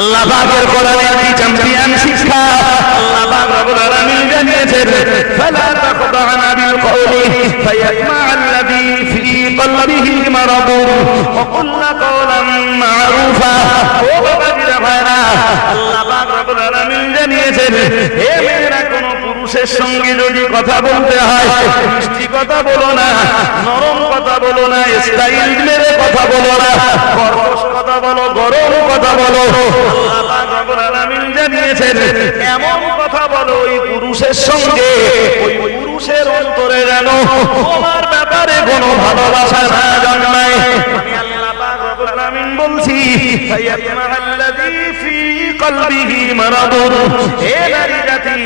আল্লাহ পাকের কোরআনে একটি চ্যাম্পিয়ন শিক্ষা আল্লাহ পাক রব্বুল আলামিন জানিয়েছেন ফালা তাখদা'না বিল কওলি ফায়াতমা'আল্লাযী ফী কলবিহি মারাদুন ওয়া কুলনা কওলান মা'রুফা। ও বাবাজিরা ভাইরা, আল্লাহ পাক রব্বুল আলামিন জানিয়েছেন হে মেয়েরা, কোন পুরুষের সঙ্গে যদি কথা বলতে হয় মিষ্টি কথা বলো না, নরম কথা বলো না, স্টাইল মেরে কথা বলো না, গরম কথা বলো, গরম কথা বলো। আল্লাহ পাক রব্বুল আলামিন জানিয়েছেন এমন কথা বলো ওই পুরুষের সঙ্গে, ওই পুরুষের অন্তরে যেন তোমার ব্যাপারে কোনো ভালোবাসা না জন্মায়। আমি আল্লাহ পাক রব্বুল আলামিন বলছি ফায়াতমা'আল্লাযী ফী কলবিহি মারাদুন। হে নারী জাতি,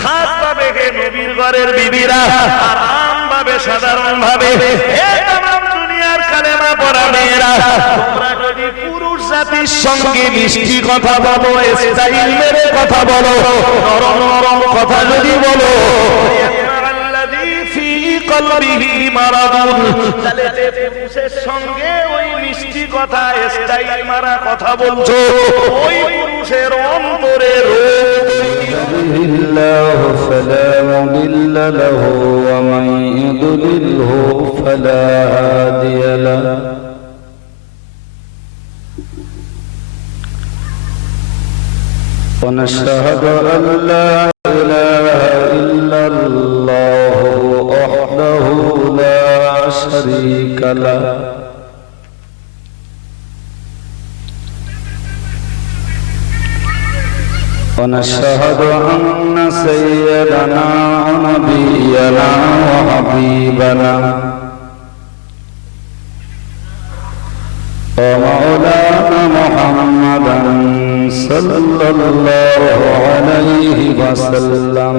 খাস ভাবে হে নবীর ঘরের বিবিরা, আর আম ভাবে সাধারণ ভাবে হে তামাম দুনিয়ার কালেমা পড়া মেয়েরা, তোমরা যদি পুরুষ জাতির সঙ্গে মিষ্টি কথা বলো, স্টাইল মেরে কথা বলো, নরম নরম কথা যদি বলো, কলবিহি মারাদুন, তাহলে যে পুরুষের সঙ্গে ওই মিষ্টি কথা, স্টাইল মারা কথা বলছো, ওই পুরুষের অন্তরে ইয়াহদিহিল্লাহু ফালা মুদিল্লা লাহু ওয়া মান ইউদ্লিলহু ফালা হাদিয়া লাহু। ونشهد أن لا إله إلا الله وحده لا شريك له ونشهد أن سيدنا ونبينا وحبيبنا ومولانا محمدا صلى الله عليه وسلم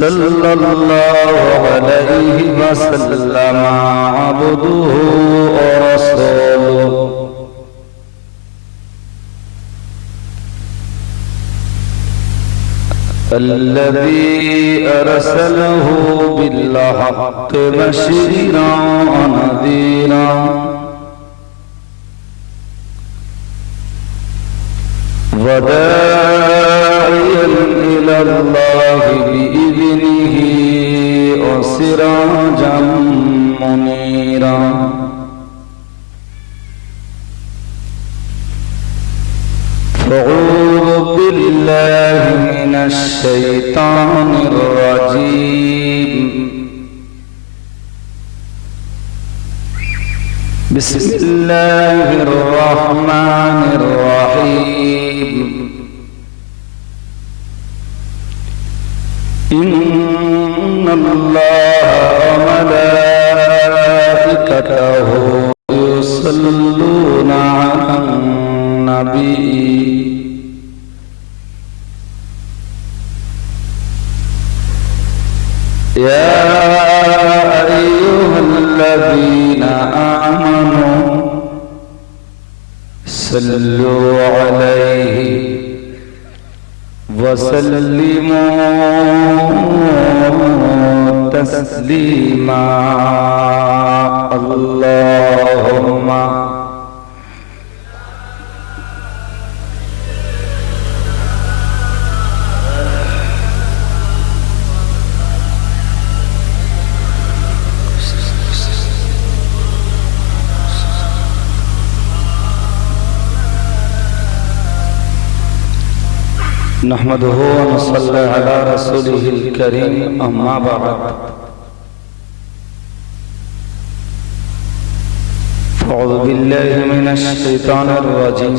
صلى الله عليه وسلم عبده ورسوله الذي أرسله بالحق بشيرا ونذيرا وداعيا إلى الله بإذنه وسراجا منيرا فأعوذ بالله من الشيطان الرجيم بسم الله الرحمن الرحيم إن الله وملائكته يصلون على النبي يا أيها الذين آمنوا صلوا عليه وسلموا تسليما اللهم نحمده ونصلي على رسوله الكريم أما بعد أعوذ بالله من الشيطان الرجيم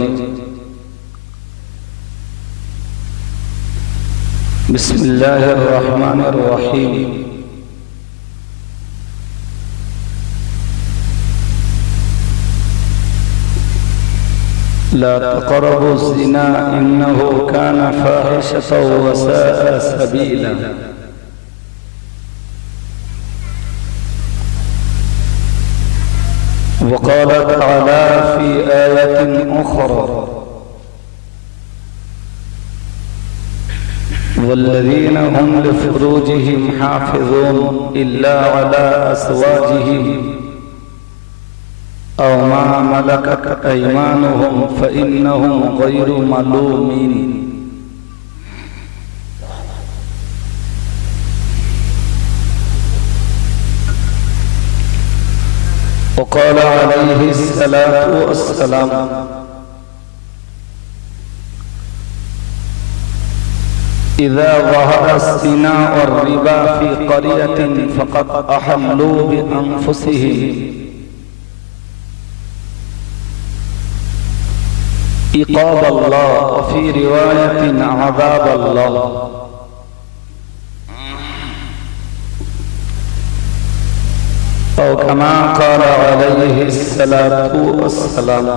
بسم الله الرحمن الرحيم لا تقربوا الزنا إنه كان فاحشة وساء سبيلا وقال تعالى في آية أخرى والذين هم لفروجهم حافظون إلا على أزواجهم أو ما ملكت أيمانهم فإنهم غير ملومين وقال عليه الصلاة والسلام إذا ظهر الزنا والربا في قرية فقد أحلوا بأنفسهم عقاب الله وفي رواية عذاب الله أو كما قال عليه الصلاة والسلام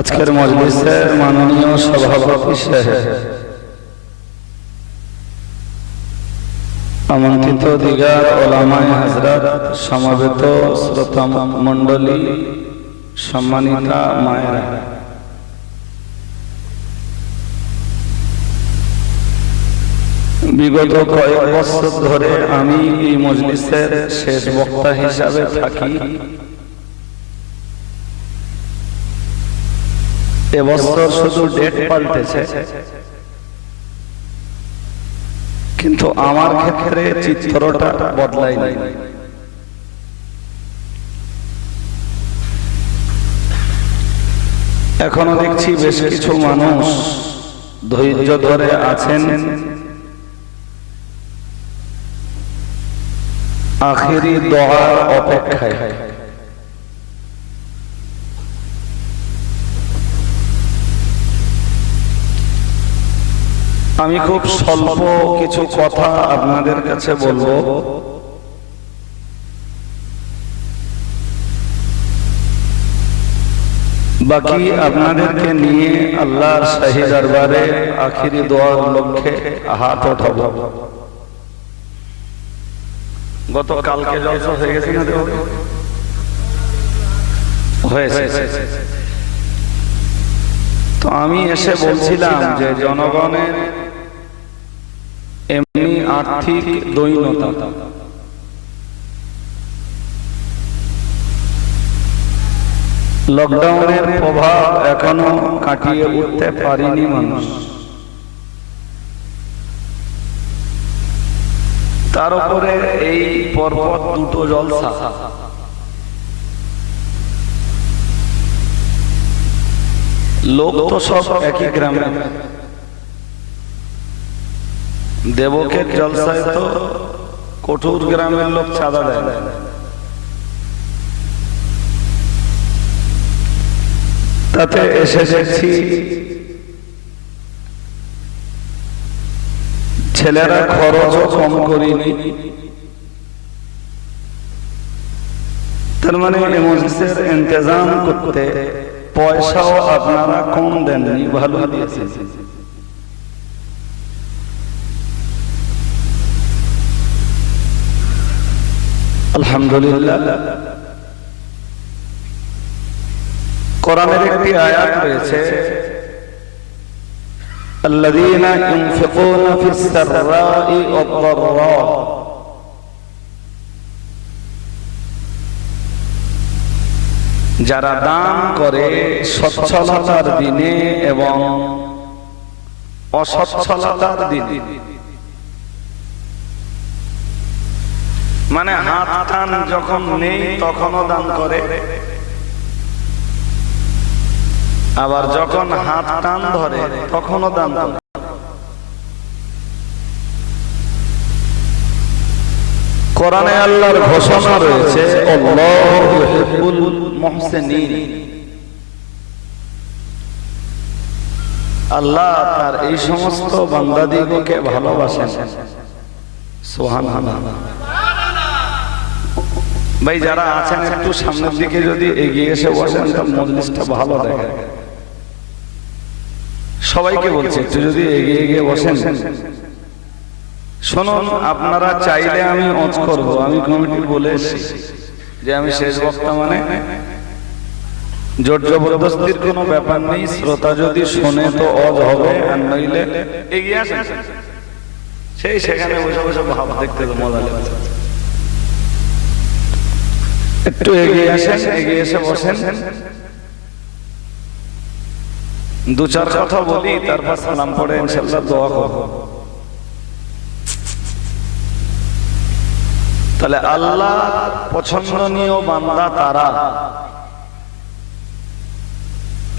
আজকের মজলিসের মাননীয় সভাপতি সাহেব, আমন্ত্রিত দিগার ওলামায়ে হযরত, সমবেত শ্রোতা মণ্ডলী, সম্মানিতা মায়েরা, বিগত কয়েক বছর ধরে আমি এই মজলিসের শেষ বক্তা হিসাবে থাকি। এবছর শুধু ডেট পাল্টেছে, কিন্তু আমার ক্ষেত্রে চিত্রটা বদলায়নি। এখনো দেখছি বেশ কিছু মানুষ ধৈর্য ধরে আছেন আখিরি দোয়ার অপেক্ষায়। আমি খুব স্বল্প কিছু কথা আপনাদের কাছে বলবো। বাকি আপনাদেরকে নিয়ে আল্লাহর শাহী দরবারে আখিরি দোয়ার লক্ষ্যে হাত ওঠাবো। গতকালকে জলসা হয়ে গেছে না? হয়েছে। তো আমি এসে বলছিলাম যে জনগণের এমনি আর্থিক দৈন্যতা, লকডাউনের প্রভাব এখনো কাটিয়ে উঠতে পারিনি মানুষ। তার উপরে এই পরপর দুটো জলসা, লোক তো সব একই গ্রামে। দেবকের জলসায় তো কঠোর গ্রামের লোক চাঁদা দেয়, তাতে এসে দেখছি ছেলেরা খরচও কম করিনি। তার মানে মজলিসের ইন্তজাম করতে পয়সাও আপনারা কম দেননি, ভালো দিয়েছেন। আলহামদুলিল্লাহ। কোরআনের একটি আয়াত রয়েছে, আল্লাযীনা ইউনফিকুনা ফিস সাররাই ওয়াদ-দাররা, যারা দান করে সচ্ছলতার দিনে এবং অসচ্ছলতার দিনে। মানে হাত টান যখন নেই তখনও দান করে, আবার যখন হাত টান ধরে তখনও দান করে। কোরআনে আল্লাহর ঘোষণা রয়েছে, আল্লাহু ইউহিব্বুল মুহসিনিন, আল্লাহ তার এই সমস্ত বান্দাদিগকে ভালোবাসেন। সুবহানাল্লাহ। ভাই যারা আছেন একটু সামনের দিকে যদি এগিয়ে এসে বসেন তো মজলিসটা ভালো দেখে। সবাইকে বলছি একটু যদি এগিয়ে এগিয়ে বসেন। শুনুন, আপনারা চাইলে আমি অজ করব, আমি কমিটি বলে এসেছি যে আমি শেষ বক্তা, মানে জোর জবরদস্তির কোনো ব্যাপার নেই। শ্রোতা যদি শোনে তো অজ হবে, আর নইলে এগিয়ে আসেন। সেই সেখানে বসে বসে ভাব দেখতে তো মজা লাগছে। একটু এগিয়ে আসেন, এগিয়ে এসে বসেন, দু চার কথা বলি, তারপর সালাম পড়ে ইনশাআল্লাহ দোয়া করব। তাহলে আল্লাহ পছন্দনীয় বান্দা তারা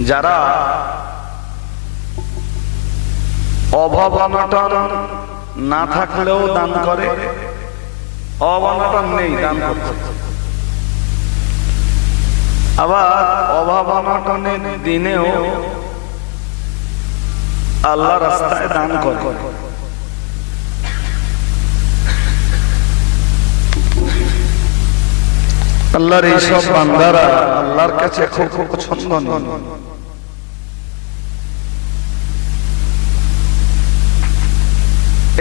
যারা অভাব অনটন না থাকলেও দান করে, অভাব নেই দান করছে, আবার অভাব অনটনের দিনেও আল্লাহ রাস্তায় দান করে। আল্লাহর এইসব বান্দারা আল্লাহর কাছে খুব পছন্দনীয়।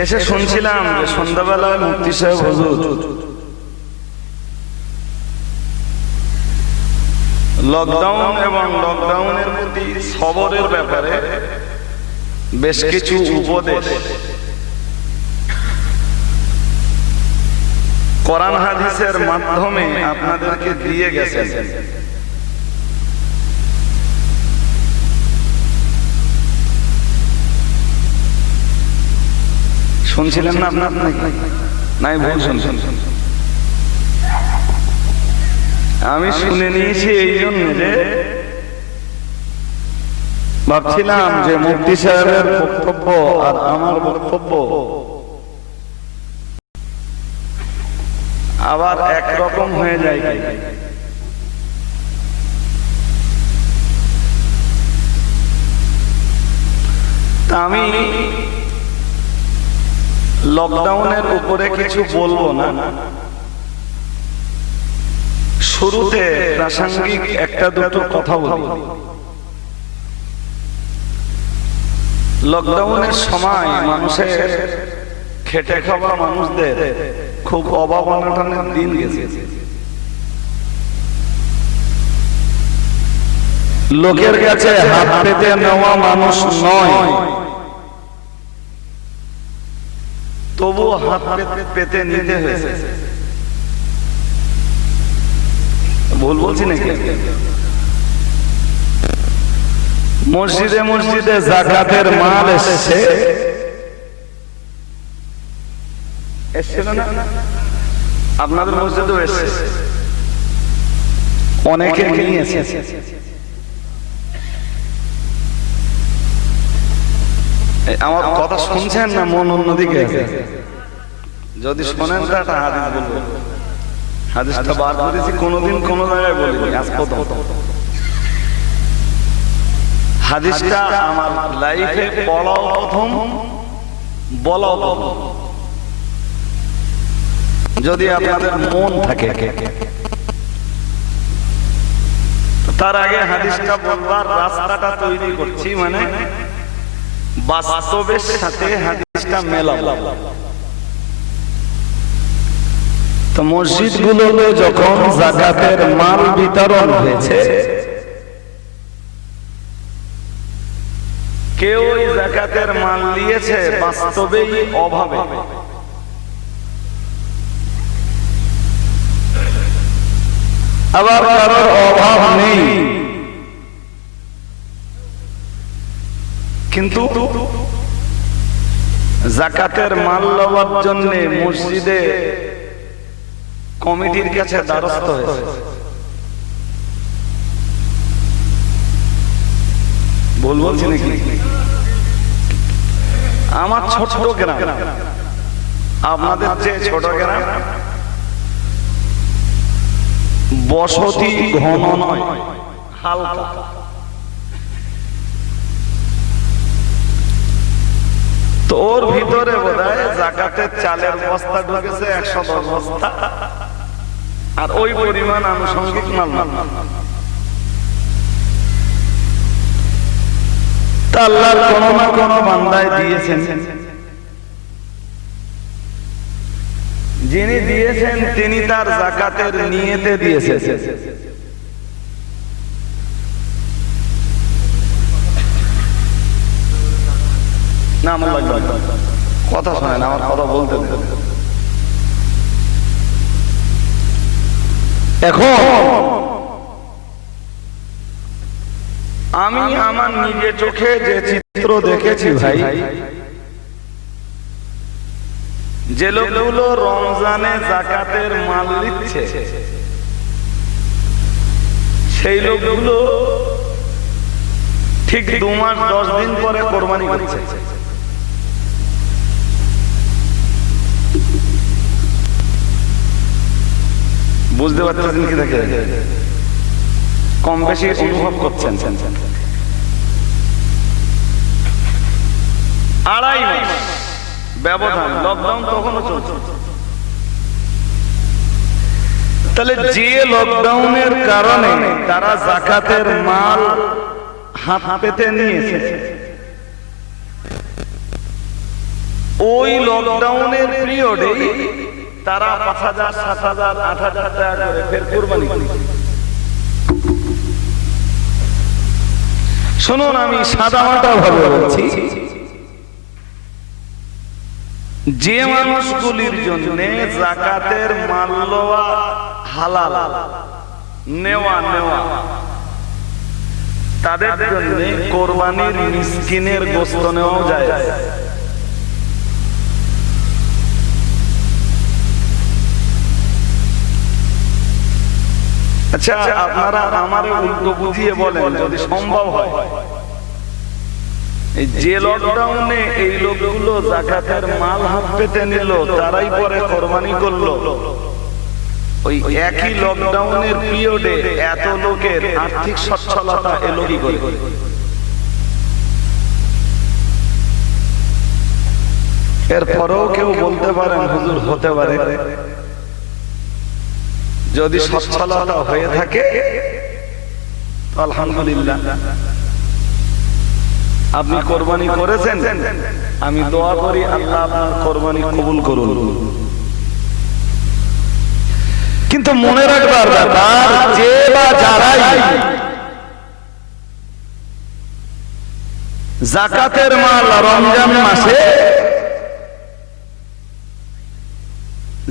এসে শুনছিলাম যে সন্ধ্যাবেলায় মুফতি সাহেব হুজুর লকডাউন এবং লকডাউনের প্রতি সবরের ব্যাপারে বেশ কিছু উপদেশ কোরআন হাদিসের মাধ্যমে আপনাদেরকে দিয়ে গেছেন। শুনছিলেন না আপনার? নাই, ভুল শুনছেন। আমি শুনে নিয়েছি এই জন্য যে ভাবছিলাম যে মুফতি সাহেবের বক্তব্য আর আমার বক্তব্য আবার একরকম হয়ে যায়। তা আমি লকডাউনের উপরে কিছু বলবো না, শুরুতে প্রাসঙ্গিক একটা দুটো কথা বলি। লকডাউনের সময় মানুষের খেটে খাওয়া মানুষদের খুব অভাব অনটনের দিন গেছে। লোকের কাছে হাত পেতে নেওয়া মানুষ নয়, তবু হাত পেতে নিতে হয়েছে। ভুল বলছি নাকি? মসজিদে মসজিদে যাকাতের মাল এসেছে, এসেছিল না? আপনাদের মসজিদেও এসেছে, অনেকে নিয়েছে। আমার কথা শুনছেন না মন অন্যদিকে? যদি শোনেন তো একটা হাদিস বলবো। হাদিসটা বার করেছি, কোনোদিন কোনো জায়গায় বলিনি, আজ প্রথম। হাদিসটা আমার লাইফে পড়াও প্রথম, বলাও প্রথম। যদি আপনাদের মন থাকে, তার আগে হাদিসটা বলবার রাস্তাটা তৈরি করছি, মানে বাস্তবের সাথে হাদিসটা মেলাবো। তো মসজিদগুলোতে যখন যাকাতের মাল বিতরণ হয়েছে, কেউ যাকাতের মাল নিয়েছে বাস্তবেই অভাবে, আবার কারোর অভাব নেই, কিন্তু যাকাতের মাল লওয়ার জন্য মসজিদে কমিটির কাছে দ্বারস্থ হয়েছে। ভুল বলছি নাকি? আমার ছোট গ্রাম, আপনাদের যে ছোট গ্রাম, বসতি ঘন নয়, হালকা। তো ওর ভিতরে বোধহয় যাকাতের চালের বস্তা ঢুকেছে 110 বস্তা, আর ওই পরিমাণ আনুষঙ্গিক মাল। তা আল্লাহর কোনো না কোনো বান্দায় দিয়েছেন, যিনি দিয়েছেন তিনি তার যাকাতের নিয়তে দিয়েছেন। নাম লাগবে কথা শোনেন, আমার কথা বলতে দেন। এখন আমি আমার নিজে চোখে যে চিত্র দেখেছি ভাই, যে লোকগুলো রমজানে যাকাতের মাল দিচ্ছে সেই লোকগুলো ঠিক 2 মাস 10 দিন পরে কোরবানি করছে। বুঝতে পারছেন কি? দেখে কম বেশি অনুভব করছেন। 2.5 মাস ব্যবধান, লকডাউন তখনও চলছে। তাহলে যে লকডাউনের কারণে তারা যাকাতের মাল হাত পেতে নিয়েছে, ওই লকডাউনের পিরিয়ডে তারা 5,000, 7,000, 8,000 টাকা করে ফের কুরবানি করেছে। শুনুন, আমি সাদামাটা ভাবে বলছি, যে মানুষগুলির জন্য যাকাতের মাল লওয়া হালাল, নেওয়া তাদের জন্য কোরবানির মিসকিনের গোশত নেওয়া যায়। আচ্ছা, আপনারা আমার উল্টো বুঝিয়ে বলেন যদি সম্ভব হয়, যে লকডাউনে এই লোকগুলো যাকাতের মাল হাত পেতে নিল, তারাই পরে কোরবানি করলো, ওই একই লকডাউনের পিরিয়ডে এত লোকের আর্থিক সচ্ছলতা এলো কি করে? এরপরেও কেউ বলতে পারেন হুজুর হতে পারে। যদি সচ্ছলতা হয়ে থাকে আলহামদুলিল্লাহ, আপনি কোরবানি করেছেন, আমি দোয়া করি আল্লাহ আপনার কোরবানি কবুল করুন। কিন্তু মনে রাখবার ব্যাপার, যে বা যারাই যাকাতের মাল রমজান মাসে,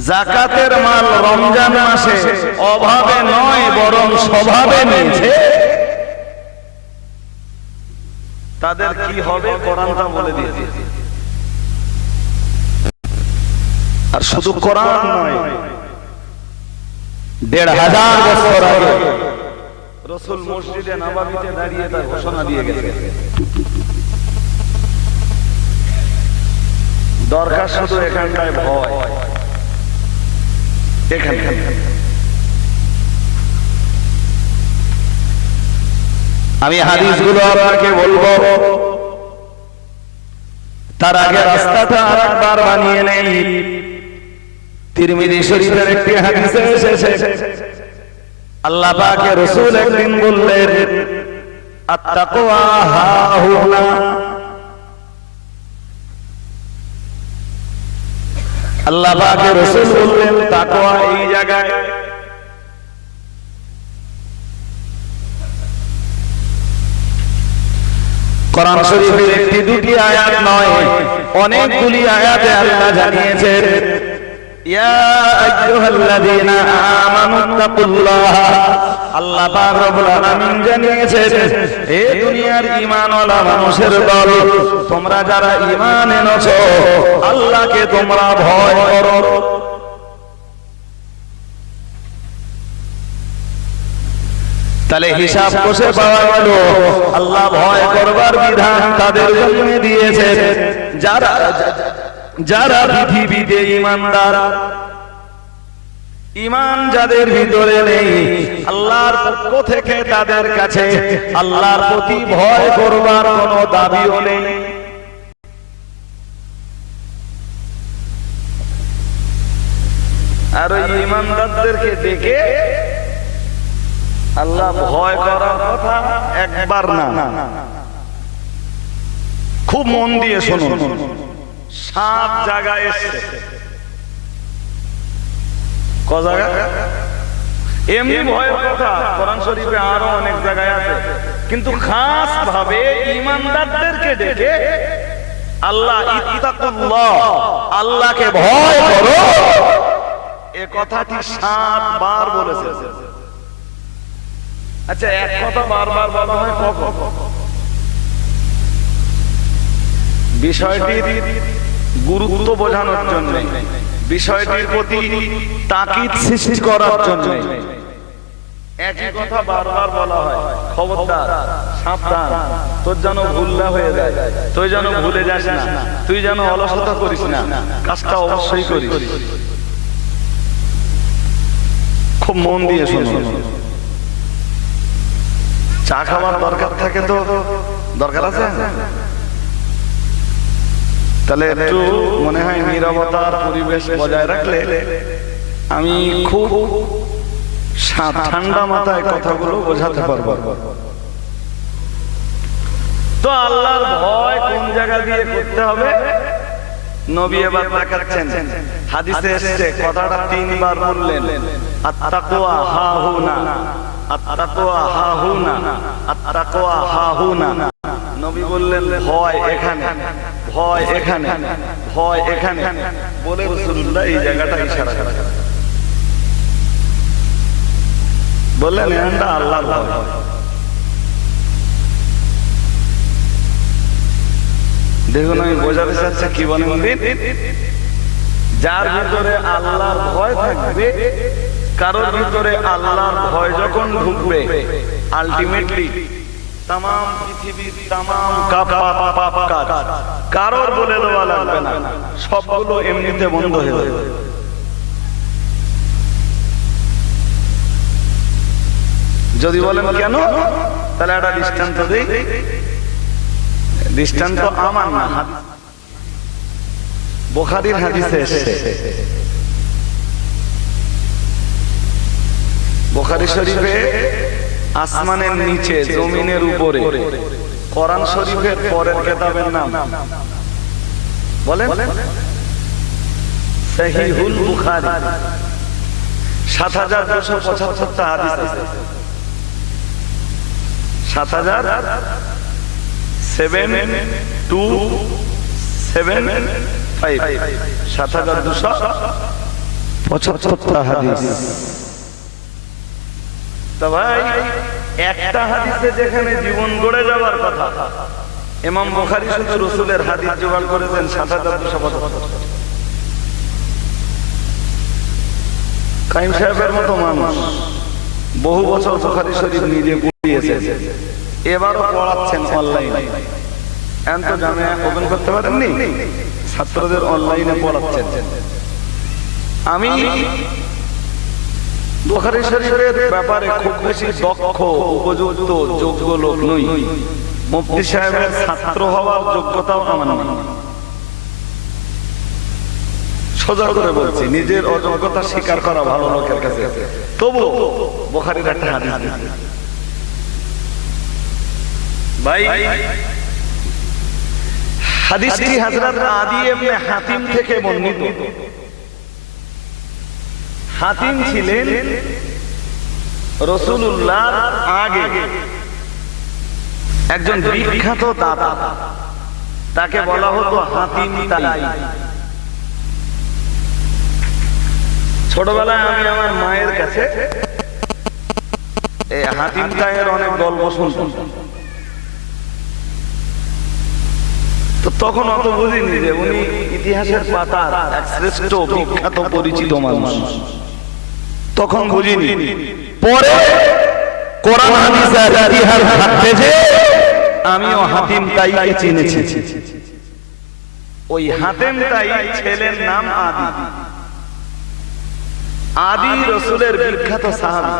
যাকাতের মাল রমজান মাসে অভাবে নয় বরং স্বভাবে নিয়েছে, তাদের কি হবে কোরআনটা বলে দিয়েছে। আর শুধু কোরআন নয়, 1,500 বছর আগে রাসূল মসজিদে নববীতে দাঁড়িয়ে তার ঘোষণা দিয়ে গেছে। দরকার শুধু এখানটায় ভয়, এখানে আমি হাদিসগুলো আপনাকে বলবো, তার আগে রাস্তাটা আরেকবার বানিয়ে নেই। তিরমিজি শরীফের একটি হাদিসে এসেছে, আল্লাহ পাকের রাসূল একদিন বললেন, আত-তাকওয়া হাহুনা, আল্লাহ পাকের রাসূল বললেন তাকওয়া এই জায়গায়। কোরআন শরীফের একটি দুটি আয়াত নয়, অনেকগুলি আয়াতে আল্লাহ জানিয়েছেন, ইয়া আইয়ুহাল্লাযীনা আমানুত্তাকুল্লাহ, আল্লাহ পাক রব্বুল আলামিন জানিয়েছেন, হে দুনিয়ার ঈমানওয়ালা মানুষের দল, তোমরা যারা ঈমান এনেছো আল্লাহকে তোমরা ভয় করো। তাহলে হিসাব কষে পাওয়া গেল আল্লাহ ভয় করবার বিধান তাদের জন্য দিয়েছেন যারা পৃথিবীতে ঈমানদার। ঈমান যাদের ভিতরে নেই, আল্লাহর পক্ষ থেকে তাদের কাছে আল্লাহর প্রতি ভয় করবার কোনো দাবিও নেই। আর ওই ঈমানদারদেরকে দেখে আল্লাহ ভয় করার কথা একবার না, খুব মন দিয়ে শুনুন, 7 জায়গায় এসেছে। ক জায়গা? এমনি ভয়ের কথা কোরআন শরীফে আরো অনেক জায়গায় আছে, কিন্তু খাস ভাবে ঈমানদারদেরকে ডেকে আল্লাহ ইত্তাকুল্লাহ, আল্লাহকে ভয় করো, এ কথাটি 7 বার বলেছে। আচ্ছা, এক কথা বারবার বলা হয় কখন? বিষয়টির গুরুত্ব বোঝানোর জন্য, বিষয়টির প্রতি তাকিদ সৃষ্টি করার জন্য একই কথা বারবার বলা হয়, খবরদার, সাবধান, তোর যেন ভুল না হয়ে যায়, তুই যেন ভুলে যাস না, তুই যেন অলসতা করিস না, কাজটা অবশ্যই করিস। খুব মন দিয়ে শুনুন। চা খাওয়ার দরকার থাকে তো দরকার আছে, তাহলে একটু মনে হয় নীরবতার পরিবেশ বজায় রাখলে আমি খুব ঠান্ডা মাথায় কথাগুলো বোঝাতে পারবো। তো আল্লাহর ভয় কোন জায়গা দিয়ে করতে হবে নবী এবার দেখাচ্ছেন। হাদিসে এসেছে, কথাটা 3 বার বললেন, আত্তাকওয়া হাহুনা, আত্তাকওয়া হাহুনা, আত্তাকওয়া হাহুনা। নবী বললেন ভয় এখানে, ভয় এখানে, ভয় এখানে বলে রাসূলুল্লাহ এই জায়গাটা ইশারা করেন, বললেন এটা আল্লাহর ভয়। দেখুন আমি বোঝাতে চাচ্ছি কি বলেন, যার ভিতরে আল্লাহর ভয় থাকবে, কারোর ভিতরে আল্লাহর ভয় যখন ঢুকবে, আলটিমেটলি তামাম পৃথিবীর তামাম পাপ কাজ কারোর বলে দেওয়া লাগবে না, সবগুলো এমনিতে বন্ধ হয়ে যাবে। যদি বলেন কেন, তাহলে একটা দৃষ্টান্ত দেই। দৃষ্টান্ত আমার না, বুখারীর হাদিসে এসেছে। বুখারী শরীফে আসমানের নিচে জমিনের উপরে, কোরআন শরীফের পরের কিতাবের নাম বলেন সহিহুল বুখারী। ৭,২৭৫টা হাদিস আছে, ৭,২৭৫টা হাদিস। তো ভাই, একটা হাদিসে যেখানে জীবন গড়ে যাওয়ার কথা, ইমাম বুখারী শুধু রাসূলের হাদিস জোগাড় করেছেন ৭,২৭৫। কাইম সাহেবের মতো মানুষ বহু বছর বুখারী শরীফ নিজে পড়িয়েছেন, এবারও পড়াচ্ছেন অনলাইনে। এখন তো জামিয়া ওপেন করতে পারেননি, ছাত্রদের অনলাইনে পড়াচ্ছেন। আমি বুখারী শরীফের ব্যাপারে খুব বেশি দক্ষ, উপযুক্ত, যোগ্য লোক নই। মুফতি সাহেবের ছাত্র হওয়ার যোগ্যতাও আমার নেই। সোজা করে বলছি, নিজের অযোগ্যতা স্বীকার করা ভালো লোকের কাছে। তবু বুখারীর একটা হাদিস ভাই, হাদিসটি হযরত আদি ইবনে হাতিম থেকে বর্ণিত। হাতিম ছিলেন রাসূলুল্লাহর আগে একজন বিখ্যাত দাতা, তাকে বলা হতো হাতিম তাই। ছোটবেলায় আমি আমার মায়ের কাছে এই হাতিম তাইয়ের অনেক গল্প শুনতাম। তো তখন অত বুঝিনি যে উনি ইতিহাসের পাতার এক শ্রেষ্ঠ বিখ্যাত পরিচিত মানুষ, তখন বুঝিনি। পরে কোরআন হাদিসের ইতিহাস থাকতে যে আমিও হাতিম তাইকে চিনেছি। ওই হাতিম তাই ছেলের নাম আদি। আদি রাসূলের বিখ্যাত সাহাবী।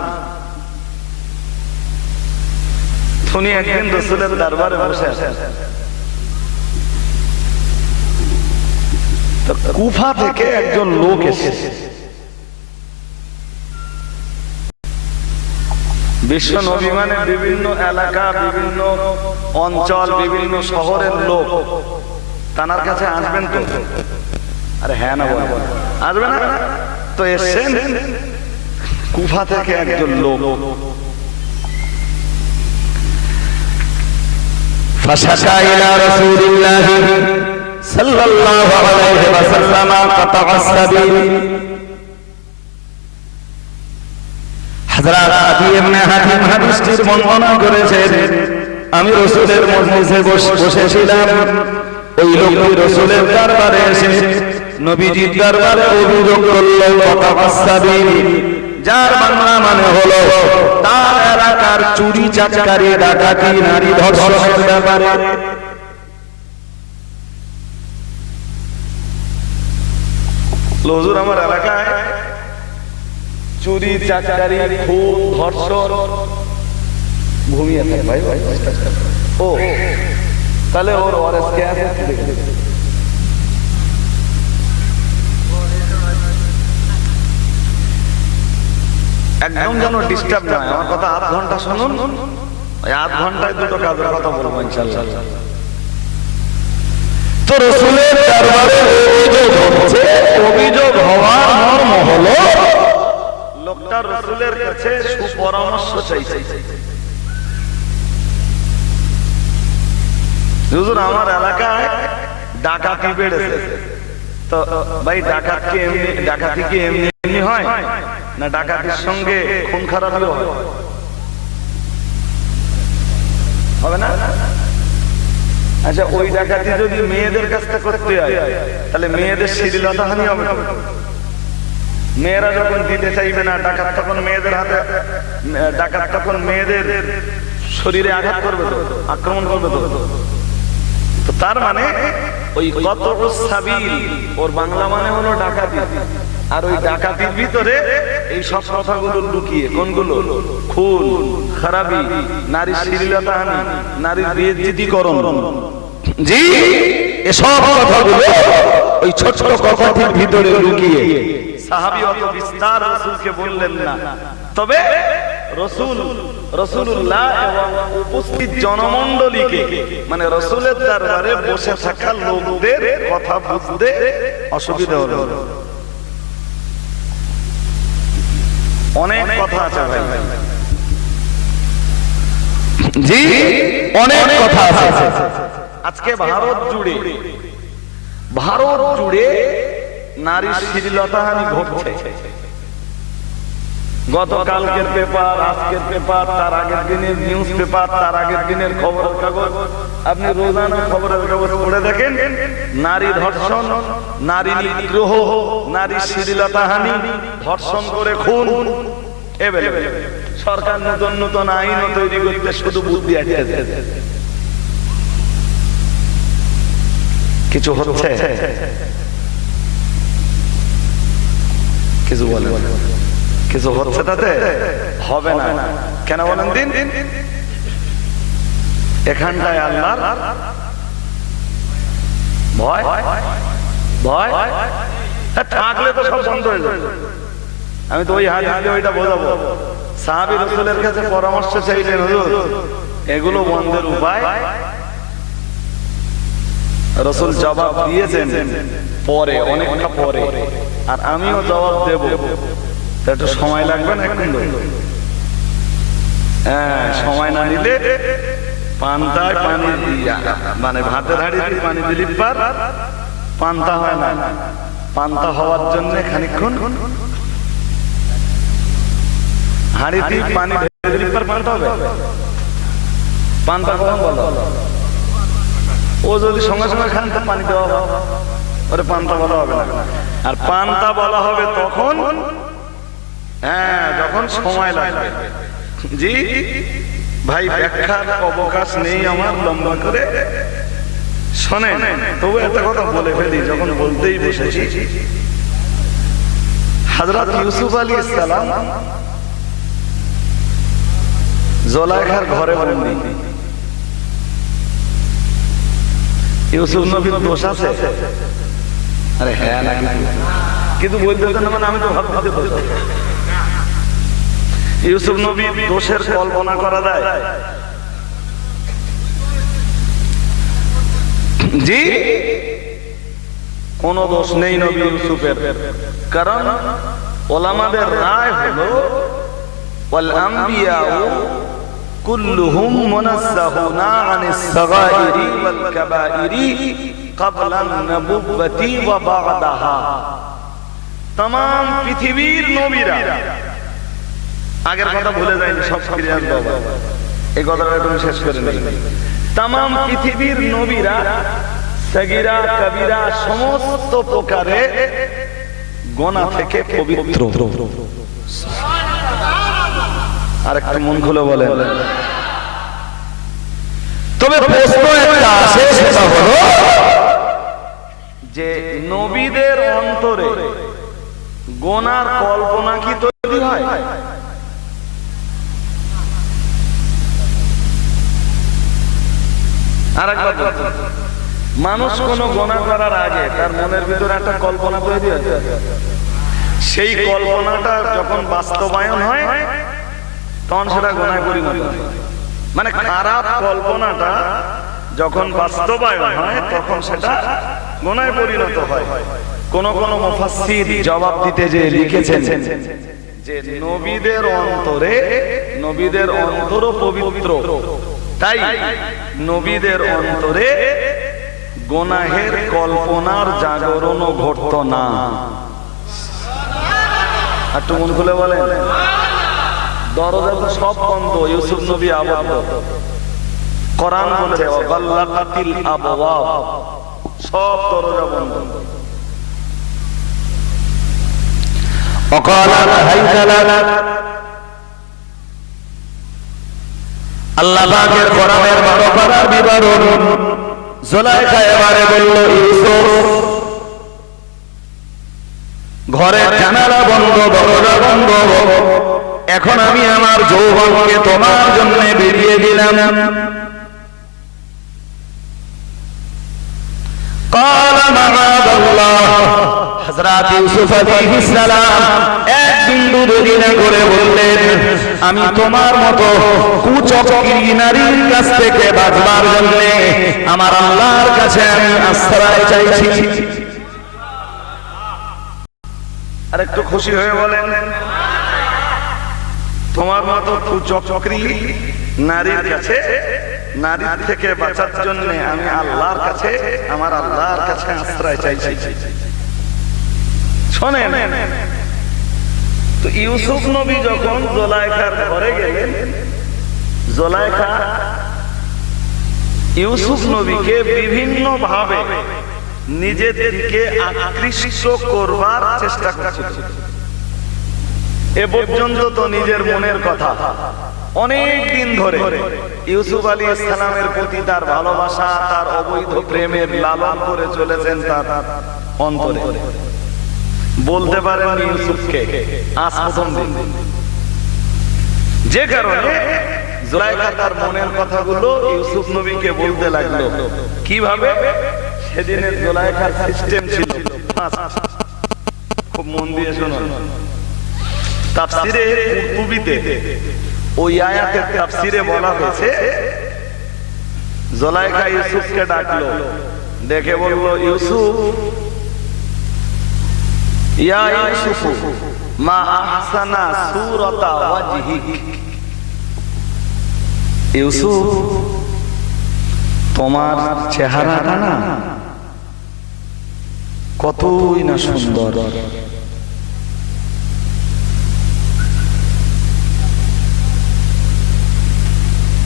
উনি একদিন রাসূলের দরবারে বসে আছেন। তো কুফা থেকে একজন লোক এসেছে। বিশ্ব নবী মানে বিভিন্ন এলাকা, বিভিন্ন অঞ্চল, বিভিন্ন শহরের লোক তানার কাছে আসবেন তো? আরে হ্যাঁ না বলেন, আসবে না? তো এসেছেন কুফা থেকে একজন লোক। ফাশাকা ইলা রাসূলিল্লাহ সাল্লাল্লাহু আলাইহি ওয়াসাল্লাম কাতাআস সাবিল। হযরত আবু ইবনে হাতিম হাদিসটির বর্ণনা করেছেন, আমি রাসূলের মজলিসে বসেছিলাম, ওই লোকটি রাসূলের দরবারে এসে নবীজির দরবারে অভিযোগ করলো কাতাআস সাবিল, যার বাংলা মানে হলো তার এলাকার চুরি চাকারি ডাকাতি নারী ধর্ষণের ব্যাপারে। হুজুর আমার এলাকায় চুরি চাকারি খুন ধর্ষণ ঘুমিয়ে থাকে ভাই। ও তাহলে ওর ওয়ারেস কে আছে একদম যেন ডিস্টার্ব না হয়। আমার কথা 8 ঘন্টা শুনুন, ওই 8 ঘন্টায় দুটো কাজের কথা বলবো ইনশাআল্লাহ। তো রাসূলের দরবারে অভিযোগ হচ্ছে, অভিযোগ হওয়ার মর্ম হলো লোকটা রাসূলের কাছে সুপরামর্শ চাইছে। হুজুর আমার এলাকায় ডাকাতি বেড়েছে, তো ভাই ডাকাতি কি এমনি হয় না ডাকাতির সঙ্গে খুন খারাপিও হবে না? আচ্ছা ওই ডাকাতি যদি মেয়েদের কাজটা করতে হয় তাহলে মেয়েদের শ্লীলতাহানি হবে। মেয়েরা যখন দিতে চাইবে না ডাকাত তখন মেয়েদের হাতে, ডাকাত তখন মেয়েদের শরীরে আঘাত করবে তো, আক্রমণ করবে তো। তো তার মানে ওই কাতাউস সাবিল ওর বাংলা মানে হলো ডাকাতি, আর ওই ডাকাতির ভিতরে এই সব কথাগুলো লুকিয়ে। কোনগুলো? খুন খারাপি, নারীর শ্লীলতাহানি, নারীর বেইজ্জতিকরণ। জি, এসব কথাগুলো ওই ছোট ছোট কথাটির ভিতরে লুকিয়ে। সাহাবী অত বিস্তার রাসূলকে বললেন না, তবে রাসূলুল্লাহ এবং উপস্থিত জনমণ্ডলীকে মানে রাসূলের দরবারে বসে থাকা লোকদের কথা বুঝতে অসুবিধা হলো। অনেক কথা আছে ভাই। জি, অনেক কথা আছে। আজকে ভারত জুড়ে নারীর শ্লীলতাহানি ঘটছে। গতকালকের পেপার, আজকের পেপার, তার আগের দিনের নিউজ পেপার, তার আগের দিনের খবরের কাগজ, আপনি রোজানা খবরের কাগজ পড়ে দেখেন, নারী ধর্ষণ, নারী নিগ্রহ, নারী শ্লীলতাহানি, ধর্ষণ করে খুন। সরকার নতুন নতুন আইন তৈরি করতে শুধু বুদ্ধি আছে। কিছু হচ্ছে, কিছু বলে কিছু হচ্ছে, তাতে হবে না। কেন বলেন দিন? এখানটায় আল্লাহর ভয় ভয় থাকলে তো সব বন্ধ হয়ে যাবে। আমি তো ওই হাদিস দিয়ে ওইটা বোঝাবো। সাহাবী রাসূলের কাছে পরামর্শ চাইলেন, হুজুর এগুলো বন্ধের উপায়। রাসূল জবাব দিয়েছেন পরে, অনেকটা পরে, আর আমিও জবাব দেব। একটু সময় লাগবে না? কিন্তু হ্যাঁ, সময় না দিলে পান্তায় পানি দিয়া মানে ভাতের হাঁড়িতে পানি দিলি পার পান্তা হয় না। পান্তা হওয়ার জন্য খানিকক্ষণ হাঁড়িতে পানি ঢেলে দিলি পার পান্তা হবে। পান্তা কখন বলো? ও যদি সঙ্গে সঙ্গে খান তো পানি দেওয়া হবে, ওরে পান্তা বলা হবে না। আর পান্তা বলা হবে তখন, হ্যাঁ, যখন সময় লাগবে। জি ভাই, ব্যাখ্যার অবকাশ নেই আমার লম্বা করে শোনেন, তবু একটা কথা বলে ফেলি যখন বলতেই বসেছি। হযরত ইউসুফ আলাইহিস সালাম জুলাইখার ঘরে বন্দী। ইউসুফ নবীর দোষ আছে? আরে হ্যাঁ না, কিন্তু বলতে না, মানে আমি তো ভাবতে দোষ আছে। ইউসুফ নবীর দোষের কল্পনা করা যায়? জি, কোন দোষ নেই নবী ইউসুফের। কারণ ওলামাদের রায় হলো ওয়াল আম্বিয়াউ কুল্লুহুম মুনাজ্জাহুনা আনিস সাগাইরি ওয়াল কাবাইরি ক্বাবলা নবুওয়াতি ওয়া বা'দাহা। तमाम পৃথিবীর নবীরা, আগের কথা ভুলে যায়নি, সব ক্লিয়ার বাবা, এই কথাটা একটু শেষ করে নেই। तमाम পৃথিবীর নবীরা সগীরা কবিরা সমস্ত প্রকারে গুনাহ থেকে পবিত্র। আর একটা মন খুলে বলেন। তবে প্রশ্ন একটা আসে, সেটা হলো যে নবীদের অন্তরে গুনার কল্পনা কি তৈরি হয়? আর একবার মানুষ কোন গুনাহ করার আগে তার মনের ভিতরে একটা কল্পনা তৈরি হয়। সেই কল্পনাটা যখন বাস্তবায়ন হয় তখন সেটা গুনাহে পরিণত হয়। মানে খারাপ কল্পনাটা যখন বাস্তবায়ন হয় তখন সেটা গুনাহে পরিণত হয়। কোন কোন মুফাসসির জবাব দিতে যে লিখেছেন যে নবীদের অন্তরও পবিত্র, তাই নবীদের অন্তরে গুনাহের কল্পনার জাগরণও ঘটতো না। একটু মন খুলে বলেন। দরজা তো সব বন্ধ, ইউসুফ নবী আবদ্ধ। কোরআন বলেছে ওয়াগাল্লাকাতিল আবওয়াব, সব দরজা বন্ধ। আল্লাহ পাকের কোরআনের 12 পারার বিবরণ। জুলাইখা এবারে বলল, ইউসুফ ঘরের জানালা বন্ধ, দরজা বন্ধ, এখন আমি আমার যৌবনকে তোমার জন্য বেরিয়ে দিলাম। قال معاذ الله, হযরত ইউসুফ আলাইহিস সালাম এক বিন্দু দেরি না করে বললেন, আমি তোমার মতো কুচক্রী নারীর কাছ থেকে বাঁচবার জন্য আমার আল্লাহর কাছে আমি আশ্রয় চাইছি। আর একটু খুশি হয়ে বলেন, তোমার মতো কুচক্রী নারীর কাছে, নারীর থেকে বাঁচার জন্য আমি আল্লাহর কাছে, আমার আল্লাহর কাছে আশ্রয় চাইছি। শোনেন, তো ইউসুফ নবী যখন জুলাইখার ঘরে গেলেন, জুলাইখা ইউসুফ নবীকে বিভিন্ন ভাবে নিজের দিকে আকৃষ্ট করবার চেষ্টা করছিল। এ পর্যন্ত তো নিজের মনের কথা অনেক দিন ধরে ইউসুফ আলাইহিস সালামের প্রতি তার ভালোবাসা, তার অবৈধ প্রেমের লালন করে চলেছেন তার অন্তরে। বলতে পারেন ইউসুফকে আজ প্রথম দিন, যে কারণে জুলাইখা তার মনের কথাগুলো ইউসুফ নবীকে বলতে লাগলো। কিভাবে? সেদিনের জুলাইখার সিস্টেম ছিল, খুব মন দিয়ে শুনুন। তাফসিরে কুরতুবিতে ওই আয়াতের তাফসিরে বলা হয়েছে, জুলাইখা ইউসুফকে ডাকলো, ডেকে বলল, ইউসুফ, ইয়া ইউসুফ মা আহসানা সূরাতা ওয়াজহিক। ইউসুফ, তোমার চেহারাটা না কতই না সুন্দর।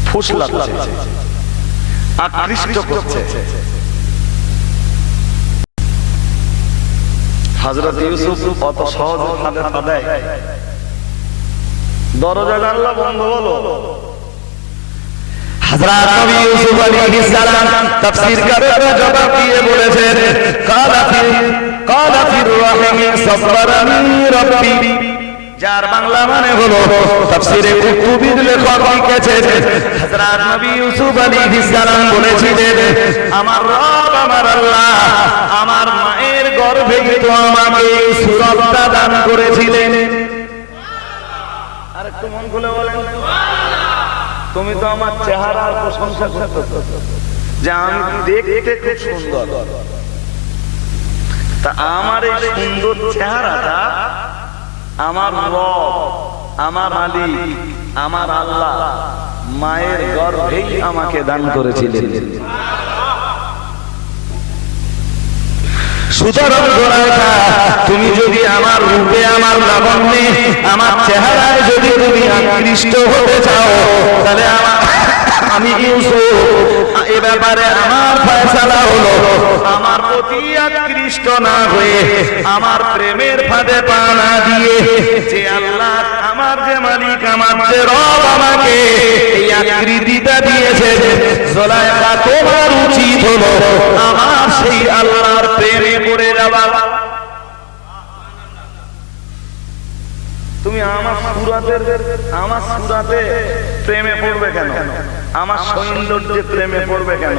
ফুসলাচ্ছে, আকৃষ্ট করছে। হযরত ইউসুফ অত সহজ ফাঁদে ফাঁদায় দরজা জানলা বন্ধ হলো। হযরত নবী ইউসুফ আলাইহিস সালাম তাফসীরকাররা জবাব দিয়ে বলেছেন, কালা ফির রাহিমি সাবরানি রাব্বি, যার বাংলা মানে হলো তাফসীরে কুরতুবির লেখক লিখেছেন, হযরত নবী ইউসুফ আলাইহিস সালাম বলেছিলেন, আমার রব, আমার আল্লাহ আমার মায়ের গর্ভে তো আমাকে এই সূরতটা দান করেছিলেন। আর একটু মন খুলে বলেন, তুমি তো আমার চেহারার প্রশংসা করতে, যে আমি দেখতে খুব সুন্দর। তা আমার এই সুন্দর চেহারাটা আমার রব, আমার মালিক, আমার আল্লাহ মায়ের গর্ভেই আমাকে দান করেছিলেন। সুতরাং জোলাইখা, তুমি যদি আমার রূপে, আমার লাবণ্যে, আমার চেহারায় যদি তুমি আকৃষ্ট হতে চাও, তাহলে আমি ইউসুফ এ ব্যাপারে আমার ফয়সালা হলো, আমার প্রতি আকৃষ্ট না হয়ে, আমার প্রেমের ফাঁদে পা না দিয়ে, যে আল্লাহ আমার যে মালিক, আমার যে রব আমাকে এই আকৃতিটা দিয়েছে, জোলাইখা তোমার উচিত হলো আমার সেই আল্লাহর প্রেমে পড়ে যাওয়া। তুমি আমার সুরাতে প্রেমে পড়বে কেন? আমার সৌন্দর্যে প্রেমে পড়বে কেন?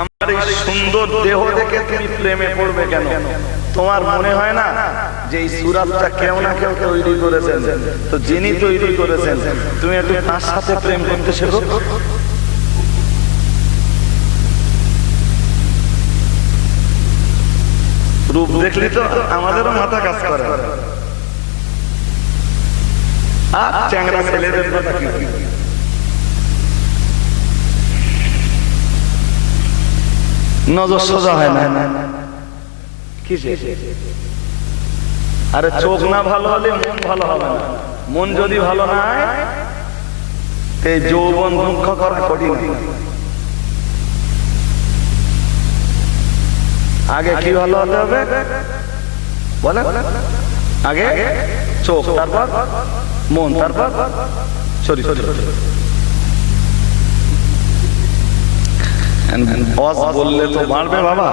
আমার এই সুন্দর দেহ দেখে তুমি প্রেমে পড়বে কেন? তোমার মনে হয় না যে এই সুরাতটা কেউ না কেউ তৈরি করেছেন? তো যিনি তৈরি করেছেন, তুমি একটু তার সাথে প্রেম করতে শেখো। রূপ দেখলি তো আমাদেরও মাথা কাজ করে। চ্যাংরা ছেলেদের কথা কি, নজর সোজা হয় না। আরে চোখ না ভালো হলে মন ভালো হবে না। মন যদি ভালো না হয়, এই যৌবন ধ্বংস করা কঠিন। আগে কি ভালো হতে হবে বলে? আগে চোখ, তারপর মন, তারপর শরীর। বললে তো বাড়বে বাবা,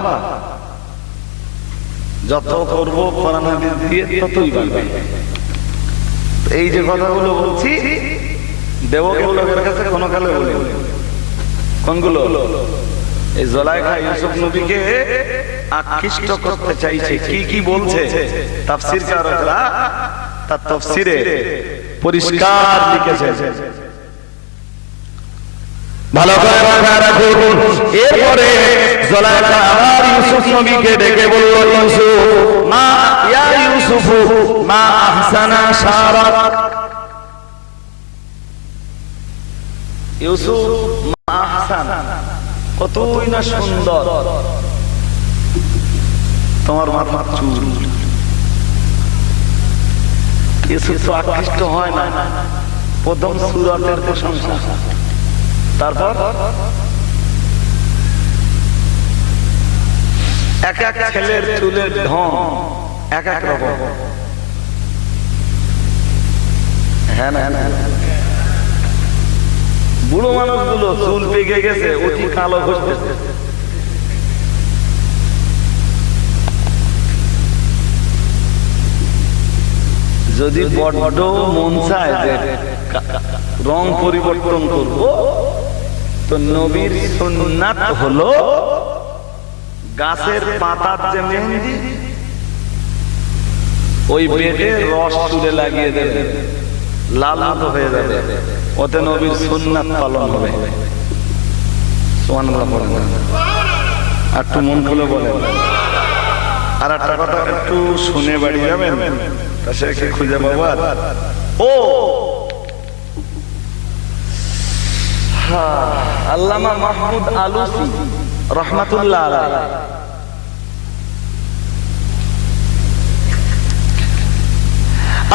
যত করবো কোরআন হাদিস দিয়ে ততই বাড়বে। এই যে কথাগুলো বলছি, দেবকে লোকের কাছে কোনো কালে বলি। কোনগুলো? এই জোলাইখা ইউসুফ নবীকে আকৃষ্ট করতে চাইছে। কি কি বলছে তাফসীরকাররা তার তাফসীরে পরিষ্কার লিখেছে, ভালো করে মাথা রাখুন। এরপরে জোলাইখা আবার ইউসুফ নবীকে ডেকে বলল, ইউসুফ মা ইয়া ইউসুফ মা আহসানা শারাক। ইউসুফ মা আহসান, কতই না সুন্দর তোমার মাথার চুল। ইউসুফ তো আকৃষ্ট হয় না, প্রথম সূরাতের প্রশংসা, তারপর এক এক ছেলের চুলের ঢং এক এক রকম। হ্যাঁ না, বুড়ো মানুষগুলো চুল পেকে গেছে, অতি কালো ঘষতেছে। যদি বড্ড মন চায় যে রং পরিবর্তন করব, তো নবীর সুন্নাত হলো গাছের পাতার যে মেহেন্দি, ওই বেটে রস চুলে লাগিয়ে দেবে, লাল মতো হয়ে যাবে, ওতে নবীর সুন্নাত পালন হবে। সুবহানাল্লাহ বলেন, আর একটু মন খুলে বলেন। আর একটা কথা একটু শুনে বাড়ি যাবেন, তা সে কি খুঁজে পাবার? ও আল্লামা মাহমুদ আলুসি রহমাতুল্লাহ আলাইহি,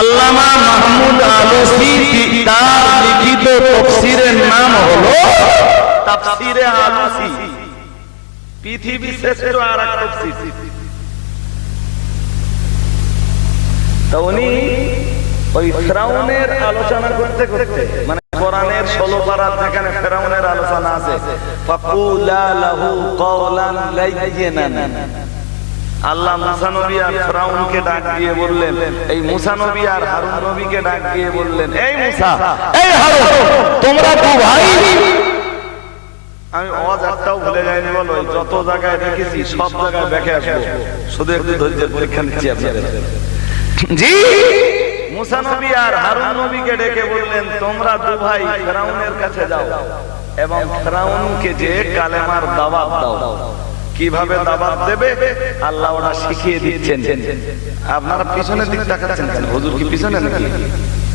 আল্লামা মাহমুদ আলুসি তার লিখিত তাফসীরের নাম হলো তাফসীরে আলুসি, পৃথিবী শ্রেষ্ঠ আর এক তাফসীর। তো উনি ওই ফিরাউনের আলোচনা করতে করতে, মানে কোরআনের 16 পারা যেখানে ফিরাউনের আলোচনা আছে, ফাকুলা লাহু কওলান লাইয়িনান, আল্লাহ মুসা নবী আর ফিরাউনকে ডাক দিয়ে বললেন, এই মুসা নবী আর হারুন নবীকে ডাক দিয়ে বললেন, এই মুসা এই হারুন, তোমরা তো ভাই। আমি আওয়াজ একটাও ভুলে যাইনি, বলো যত জায়গায় দেখেছি সব জায়গায় দেখে আসবো, শুধু একটু ধৈর্যের পরীক্ষা নিচ্ছি আপনাদের। জি, মুসা নবী আর হারুন নবীকে ডেকে বললেন, তোমরা দু ভাই ফিরাউনের কাছে যাও এবং ফিরাউনকে যে কালেমার দাওয়াত দাও। কিভাবে দাওয়াত দেবে আল্লাহ ওরা শিখিয়ে দিচ্ছেন। আপনারা পিছনের দিকে তাকাচ্ছেন কেন? হুজুর কি পিছনে নাকি?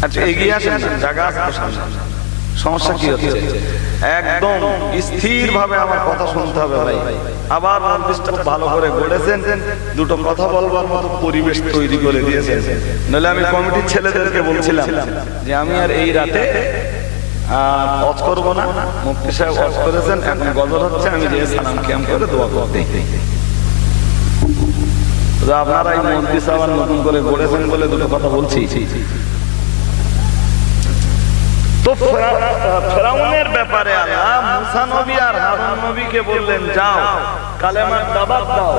আচ্ছা এগিয়ে আসেন, জায়গা আছে তো সামনে। সমস্যা কি হচ্ছে? একদম স্থির ভাবে আমার কথা শুনতে হবে ভাই। আবার মন্দিরটা ভালো করে গড়েছেন, দুটো কথা বলবার মতো পরিবেশ তৈরি করে দিয়েছেন। নইলে আমি কমিটির ছেলেদেরকে বলছিলাম যে আমি আর এই রাতে ওয়াজ করবো না, মুফতি সাহেব ওয়াজ করেছেন, এখন গজল হচ্ছে, আমি যে সালাম কিয়াম করে দোয়া করতে। আপনারা এই মন্দির আবার নতুন করে গড়েছেন বলে দুটো কথা বলছি। তো ফেরাউনের ব্যাপারে আল্লাহ মুসা নবী আর হারুন নবীকে বললেন, যাও কালেমার দাওয়াত দাও।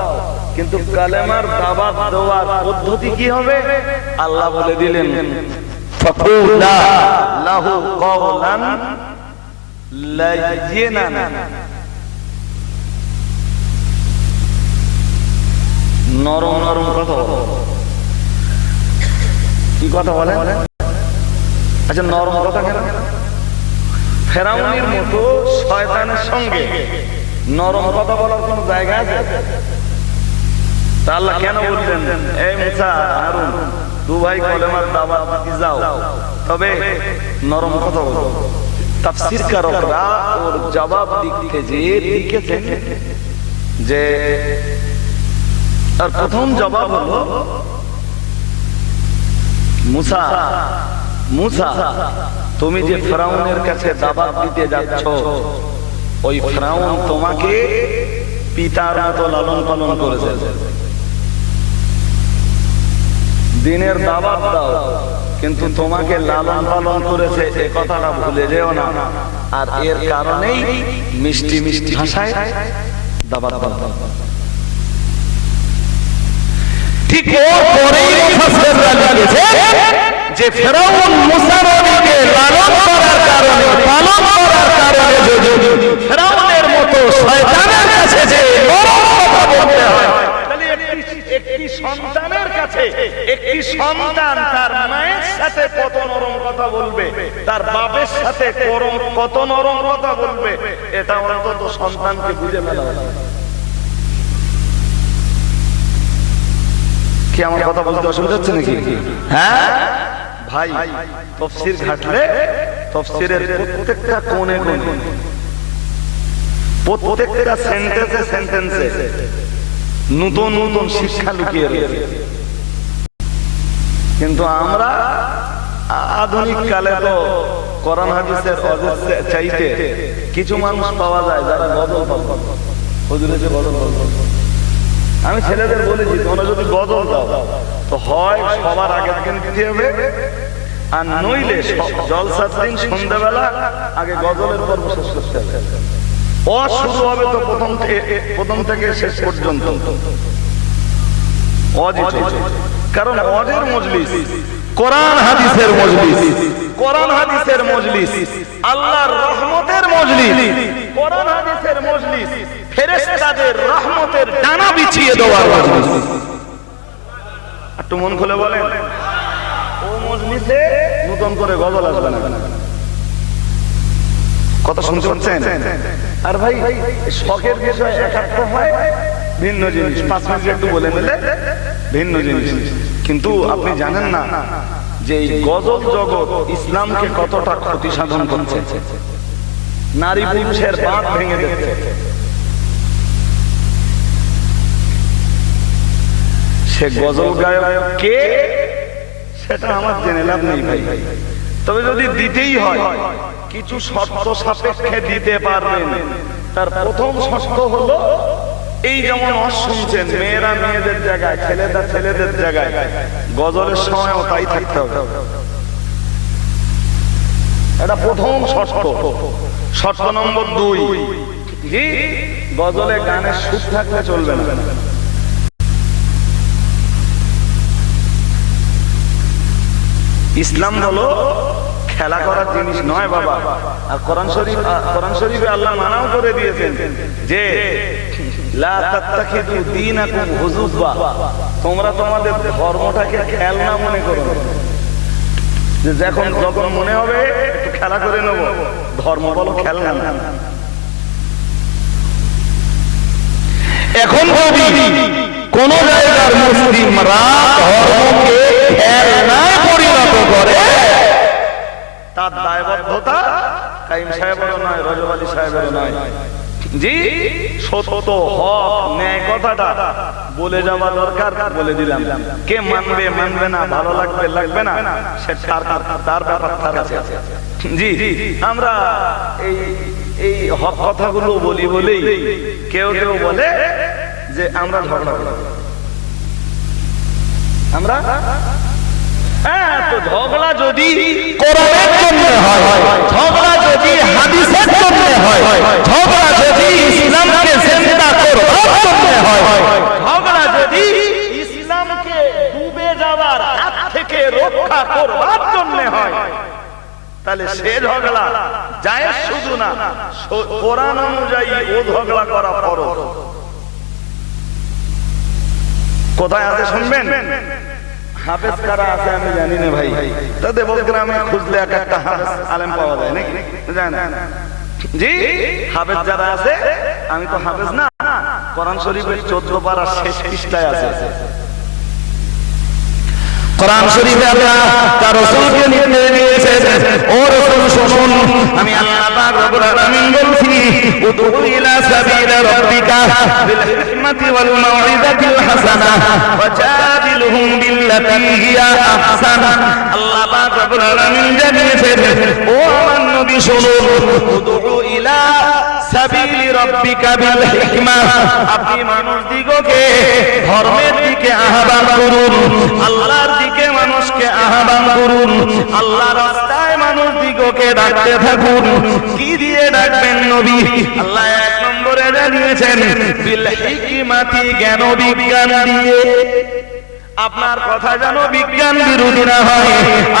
কিন্তু কালেমার দাওয়াত দেওয়ার পদ্ধতি কি হবে? আল্লাহ বলে দিলেন, ফাকুলা লাহু কওলান লায়্যিনান। নরম নরম কথা বলো। কি কথা বলে? আচ্ছা, নরম কথা কেন? ফেরাউনের মতো শয়তানের সঙ্গে নরম কথা বলার কোন জায়গা আছে? তা আল্লাহ কেন বললেন, এই মুসা হারুন দু ভাই কলেমার দাওয়াত দিতে যাও, তবে নরম কথা বলো। তাফসীরকাররা ওর জবাব দিতে যে লিখেছেন যে আর প্রথম জবাব হলো, মুসা মুসা তুমি যে ফেরাউনের কাছে দাওয়াত দিতে যাচ্ছ, ওই ফেরাউন তোমাকে পিতার মতো লালন পালন করেছে। দিনের দাওয়াত দাও, কিন্তু তোমাকে লালন পালন করেছে এ কথাটা ভুলে যেও না। আর এর কারণেই মিষ্টি মিষ্টি ভাষায় দাওয়াত দাও। ঠিক ওর পরেই মুফাসসিররা লিখেছে যে ফেরাউন মুসা নবীকে লালন করার কারণে, পালন করার কারণে যদি ফেরাউনের মতো শয়তানের কাছে যে নরম কথা বলতে হয়, তাহলে একটি সন্তানের কাছে একটি সন্তান তার মায়ের সাথে কত নরম কথা বলবে, তার বাপের সাথে কত নরম কথা বলবে, এটা অন্তত সন্তানকে বুঝে ফেলা হয়। কি আমার কথা বলতে অসুবিধা হচ্ছে নাকি? হ্যাঁ ভাই, তাফসীর ঘাটলে তাফসীরের প্রত্যেকটা কোণে কোণে, প্রত্যেকটা সেন্টেন্সে নতুন নতুন শিক্ষা লুকিয়ে রয়েছে। কিন্তু আমরা আধুনিক কালে তো কোরআন হাদিসের চাইতে কিছু মানুষ পাওয়া যায় যারা গজল বলবে। হুজুরে যে গজল বলবে, আমি ছেলেদের বলেছি তোমরা যদি গজল দাও তো হয় সবার আগের দিন দিতে হবে, আর নইলে জলসার দিন সন্ধ্যাবেলা আগে গজলের পর্ব শেষ করতে হবে। শুরু হবে তো প্রথম থেকে শেষ পর্যন্ত কারণ অজের মজলিস কোরআন হাদিসের মজলিস, কোরআন হাদিসের মজলিস, আল্লাহর রহমতের মজলিস, কোরআন হাদিসের মজলিস, ফেরেশতাদের রহমতের ডানা বিছিয়ে দেওয়ার মজলিস। একটু মন খুলে বলেন, ও মজলিসে নতুন করে গজল আসবে না। কথা শুনতে পাচ্ছেন? আর ভাই শখের বিষয় একাত্ম হয় ভিন্ন জিনিস, 5 মিনিট একটু বলে নিলে ভিন্ন জিনিস। কিন্তু আপনি জানেন না যে এই গজল জগৎ ইসলামকে কতটা ক্ষতি সাধন করছে। নারী পুরুষের বাঁধ ভেঙে দিচ্ছে। সে গজল গায়ক কে সেটা আমার জেনে লাভ নেই ভাই। তবে যদি দিতেই হয় কিছু শর্ত সাপেক্ষে দিতে পারবেন। তার প্রথম শর্ত হলো, এই যেমন শুনছেন মেয়েরা মেয়েদের জায়গায়, ছেলেরা ছেলেদের জায়গায়, গজলের সময়ও তাই থাকতে হবে। এটা প্রথম শর্ত। শর্ত নম্বর 2, গজলে গানের সুর থাকলে চলবে না। ইসলাম হলো খেলা করার জিনিস নয় বাবা। আর কোরআন শরীফে আল্লাহ মানাও করে দিয়েছেন যে লা তাত্তাখিযু দীনাকুম হুজুবা, তোমরা তোমাদের ধর্মটাকে খেলনা মনে করো না। যে যখন মনে হবে একটু খেলা করে নেব, ধর্ম বলো খেলনা না। এখন যদি কোন জায়গার মুসলিমরা ধর্মকে খেলনায় পরিণত করে, তার দায়বদ্ধতা কাইম সাহেবেরও নয়, রজব আলী সাহেবেরও নয়। জি, সত্য হক ন্যায় কথাটা বলে যাওয়া দরকার, বলে দিলাম। কে মানবে মানবে না, ভালো লাগবে লাগবে না, সে তার ব্যাপার তার আছে। জি, আমরা এই হক কথাগুলো বলি বলেই কেউ কেউ বলে যে আমরা ঝগড়া করি। আমরা তো ঝগড়া যদি কোরআনের জন্য হয়, ঝগড়া যদি হাদিসের জন্য হয়, ঝগড়া যদি ইসলামকে জিন্দা করবার জন্য হয়, ঝগড়া যদি ইসলামকে ডুবে যাওয়ার হাত থেকে রক্ষা করবার জন্য হয়, তাহলে সে ঝগড়া জায়েজ শুধু না, কোরআন অনুযায়ী ও ঝগড়া করা ফরজ। কোথায় আছে শুনবেন? হাফেজ কারা আছে আমি জানি না ভাই, তাদের গ্রামে খুঁজলে এক একটা হাফেজ আলেম পাওয়া যায় নাকি জানেন? জি, হাফেজ যারা আছে, আমি তো হাফেজ না, কোরআন শরীফের 14 পারা শেষ পৃষ্ঠায় আছে। কোরআন শরীফে আল্লাহ তার রাসূলকে নির্দেশ দিয়েছেন, ও রাসূল শুনুন, আমি আল্লাহ পাক রব্বুল আলামিন বলছি, উদউ ইলা সাবিলি রাব্বিকা বিল হিকমাতি ওয়াল মাউইযাতিল হাসানাহ ওয়াজাদিলহুম বিল্লাতী হিয়া আহসান। আল্লাহ পাক রব্বুল আলামিন জানিয়েছেন, ও আমার নবী শুনুন, উদউ ইলা সাবিলি রাব্বিকা বিল হিকমাহ, আপনি মানুষ দিগকে ধর্মের দিকে আহ্বান করুন, আল্লাহর দিকে মানুষকে আহ্বান করুন, আল্লাহর রাস্তায় মানুষ দিগকে ডাকতে থাকুন। কি দিয়ে ডাকবেন নবী? আল্লাহ 1 নম্বরে জানিয়েছেন বিল হিকমাতি, জ্ঞান বিজ্ঞান দিয়ে। আপনার কথা যেন বিজ্ঞান বিরোধী না হয়,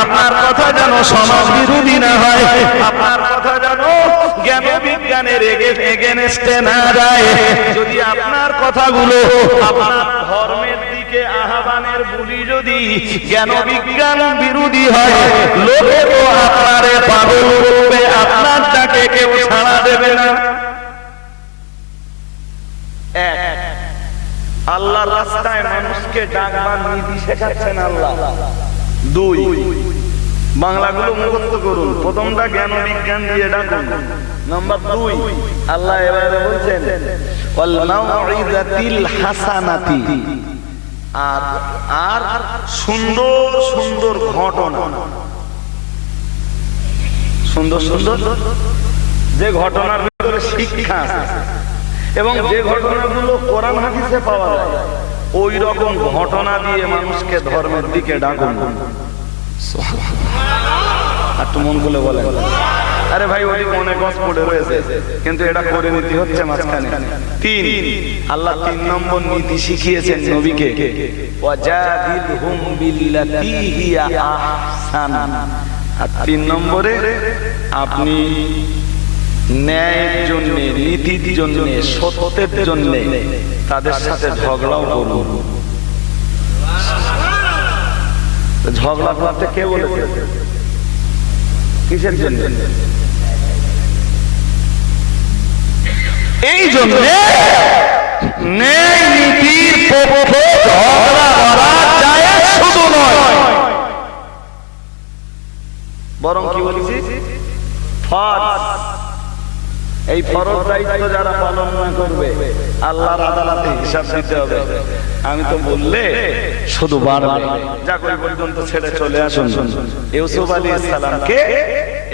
আপনার কথা যেন সমাজ বিরোধী না হয়, আপনার কথা যেন জ্ঞান বিজ্ঞানের এগেনস্টে না যায়। যদি আপনার কথাগুলো আপনার ধর্মের দিকে আহ্বানের বলি যদি জ্ঞান বিজ্ঞান বিরোধী হয়, লোকে তো আপনারে পাগল করবে, আপনার ডাকে কেউ সাড়া দেবে না। আল্লাহর রাস্তায় মানুষকে ডাকবার নীতি শেখাচ্ছেন আল্লাহ। 2, বাংলাগুলো মুখস্থ করুন। প্রথমটা জ্ঞান বিজ্ঞান দিয়ে ডাকুন। নাম্বার 2, আল্লাহ এবারে বলছেন ওয়াল মাউইযাতিল হাসানাতি, আর সুন্দর সুন্দর ঘটনা, সুন্দর সুন্দর যে ঘটনার ভিতরে শিক্ষা আছে এবং যে ঘটনাগুলো কোরআন হাদিসে পাওয়া যায়, ওই রকম ঘটনা দিয়ে মানুষকে ধর্মের দিকে ডাকুন। একটু মন খুলে বলেন, আরে ভাই ওই মনে গস পড়ে রয়েছে, কিন্তু এটা করে নিতে হচ্ছে মাঝখানে। 3, আল্লাহ 3 নম্বর নীতি শিখিয়েছেন নবীকে, ওয়াজাদিলহুম বিল্লাতী হিয়া আহসান। আর 3 নম্বরে আপনি ন্যায়ের জন্য, নীতির জন্য, সত্যের জন্য তাদের সাথে ঝগড়াও করুন। ঝগড়া করতে কে বলেছে? কিসের জন্য? এই জন্য ন্যায় নীতির পক্ষে ঝগড়া করা জায়েজ শুধু নয়, বরং কি বলেছি, ফরজ। এই ফরজ দায়িত্ব যারা পালন না করবে, আল্লাহর আদালতে হিসাব দিতে হবে। আমি তো বললে শুধু বাড়বে। যাক, ওই পর্যন্ত ছেড়ে চলে আসুন। ইউসুফ আলাইহিস সালামকে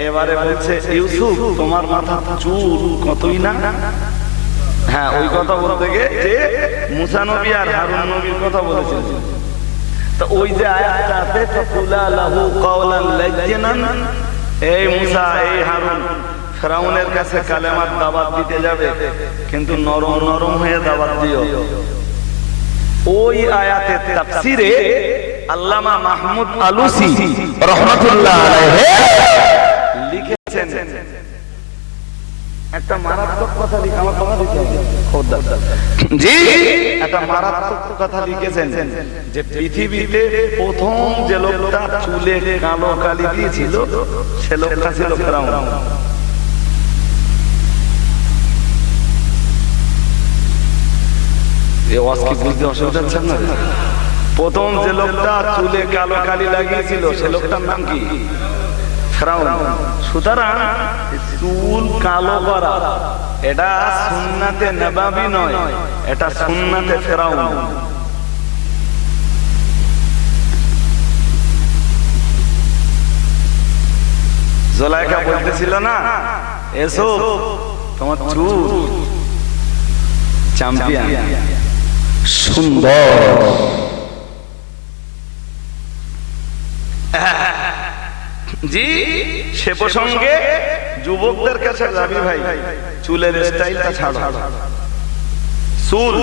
এবারে বলছে, ইউসুফ তোমার মাথা চুল কতই না। হ্যাঁ, ওই কথা বলতে গিয়ে যে মুসা নবী আর হারুন নবীর কথা বলেছেন, তো ওই যে আয়াতটা আছে, ফাকুলা লাহু কাওলান লাজ্জানান, এই মুসা এই হারুন ফিরাউনের কাছে কালেমার দাওয়াত দিতে যাবে, কিন্তু নরম নরম হয়ে দাওয়াত দিও। ওই আয়াতের তাফসিরে আল্লামা মাহমুদ আলুসি রাহমাতুল্লাহ আলাইহি লিখেছেন একটা মারাত্মক কথা, লিখে আমার কথা দিতে খোদা জি, একটা মারাত্মক কথা লিখেছেন যে পৃথিবীতে প্রথম যে লোকটা চুলে কালো কালি দিয়েছিল সে লোকটা ছিল ফিরাউন। প্রথম যে লোকটা চুলে কালো কালি লাগিয়েছিল সে লোকটার নাম কি? ফেরাউন। সুতরাং চুল কালো করা এটা সুন্নাতে নবাবী নয়, এটা সুন্নাতে ফেরাউন। জুলাইখা বলতেছিল না, এসো তোমার চুল চ্যাম্পিয়ন সুন্দর। জি, সে প্রসঙ্গে যুবকদের কাছে যাবি ভাই, চুলের স্টাইলটা ছাড়ো। চুল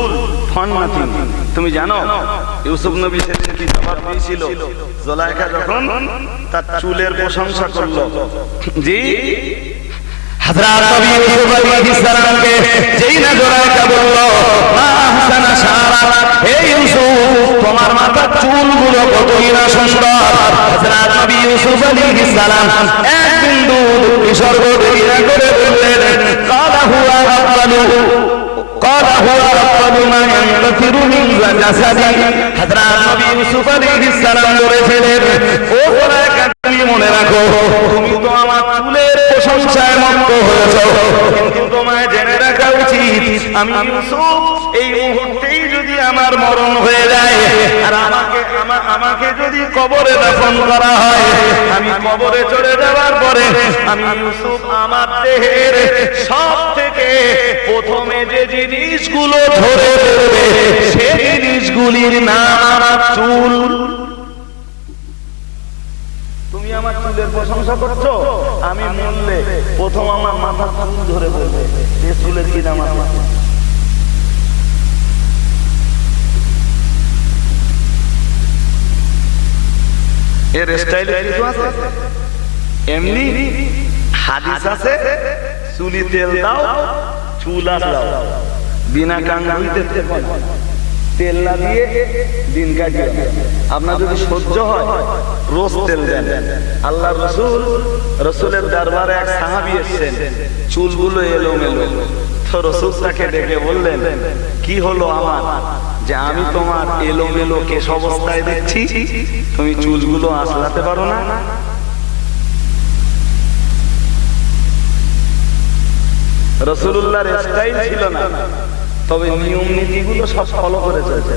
ফন নাথিং। তুমি জানো ইউসুফ নবী সেদিন কি জবাব দিয়েছিল জুলাইখা যখন তার চুলের প্রশংসা করলো? জি, হযরত নবী ইউসুফ আলাইহিস সালামকে যেই না জুলাইখা বলল, মা হাসানা শারা, হে ইউসুফ তোমার মাথার চুলগুলো কতই না সুন্দর। হযরত নবী ইউসুফ আলাইহিস সালাম এক বিন্দু বিসর্গ দেরি না করে বললেন, ক্বালা হুয়া আফদালু মা ইয়ানফিরু মিন জাসাদি। হযরত নবী ইউসুফ আলাইহিস সালাম বলেছিলেন, ও জুলাইখা তুমি মনে রাখো, তুমি তো আমার চুলের প্রশংসায় মগ্ন হয়েছো, কিন্তু তোমায় জেনে রাখা উচিত আমি ইউসুফ এই মুহূর্তেই যদি আমার মরণ হয়ে যায় আর আমাকে যদি কবরে দাফন করা হয়, আমি কবরে চলে যাওয়ার পরে আমি ইউসুফ আমার দেহের সব থেকে প্রথমে যে জিনিসগুলো ধরে দেবে সেই জিনিসগুলির নাম আমার চুল। তুমি আমার চুলের প্রশংসা করছো, আমি মরলে প্রথম আমার মাথার চুল ধরে বলবে এই চুলের কি নাম আছে। এর স্টাইলে কিছু আছে, এমনি হাদিস আছে, চুলি তেল দাও চুল আসলাও, বিনা কাঙ্গুইতে তেল না দিয়ে দিন কাটিয়ে। আপনার যদি সহ্য হয় রোজ তেল দেন। আল্লাহ রসুলের দরবারে এক সাহাবী এসেছেন, চুলগুলো এলোমেলো। তো রসুল তাকে ডেকে বললেন, কি হলো আমার যে আমি তোমার এলোমেলো কেশ অবস্থায় দেখছি, তুমি চুলগুলো আসলাতে পারো না? রাসূলুল্লাহর স্টাইল ছিল না, তবে নিয়ম নীতিগুলো সব ফলো করে চলছে।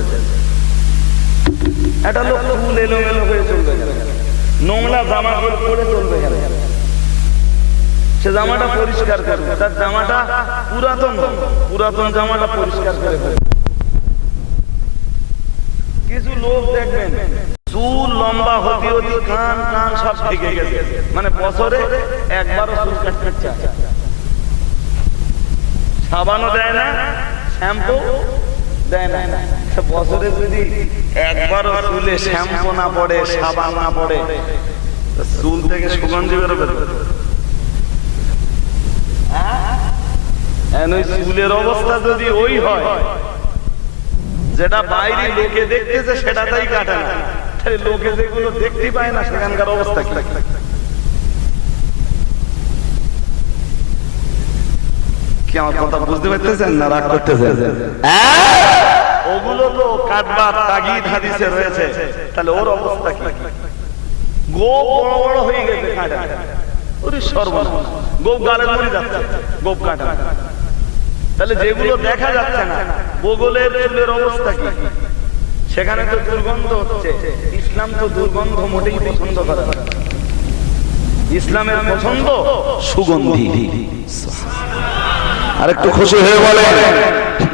একটা লোক চুল এলোমেলো হয়ে চলবে, নোংরা জামা পরে চলবে কেন? সে জামাটা পরিষ্কার করবে, তার জামাটা পুরাতন জামাটা পরিষ্কার করে ফেলবে। কিছু লোক দেখবেন চুল লম্বা হতে হতে কান সব ঢেকে গেছে, মানে বছরে একবারও চুল কাটতে চায়, সাবানও দেয় না, শ্যাম্পু দেয় না। বছরে যদি একবারও চুলে শ্যাম্পু না পড়ে, সাবান না পড়ে, চুল থেকে সুগন্ধি বেরোবে। চুলের অবস্থা যদি ওই হয় যেটা বাইরে লোকে দেখতেছে সেটাই কাটে না, লোকে যেগুলো দেখতে পায় না সেখানকার অবস্থা কি? কি আমার কথা বুঝতে পারতেছেন না রাগ করতেছেন? ওগুলো তো কাটবার তাগিদ হাদিসে রয়েছে, তাহলে ওর অবস্থা কি? গোপ বড় বড় হয়ে গেছে, কাটা ওরে সর্বনাশ, গোপ গালের মরে যাচ্ছে, গোপ কাটা। তাহলে যেগুলো দেখা যাচ্ছে না, বগলের চুলের অবস্থা কি? সেখানে তো দুর্গন্ধ হচ্ছে। ইসলাম তো দুর্গন্ধ মোটেই পছন্দ করে না, ইসলামের পছন্দ সুগন্ধি। আর একটু খুশি হয়ে বলে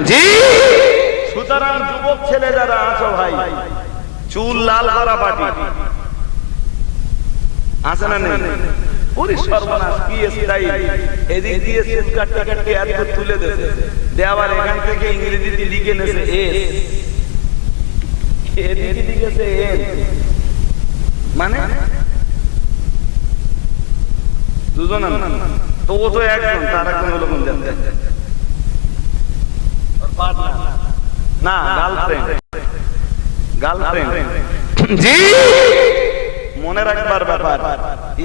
জি। সুতরাং যুবক ছেলে যারা আছো ভাই, চুল লাল করা পাটি আছে না নেই? ওরে সর্বনাশ, কি স্টাইল! এদিক দিয়ে চুল কাটতে কাটতে এত তুলে দেওয়ার, এখান থেকে ইংরেজিতে লিখে নেছে এস, এদিকে লিখেছে এন, মানে দুজন তো, ও তো একজন, তার একজন হলো কোন জানতে না, গার্লফ্রেন্ড জি। মনে রাখবার ব্যাপার,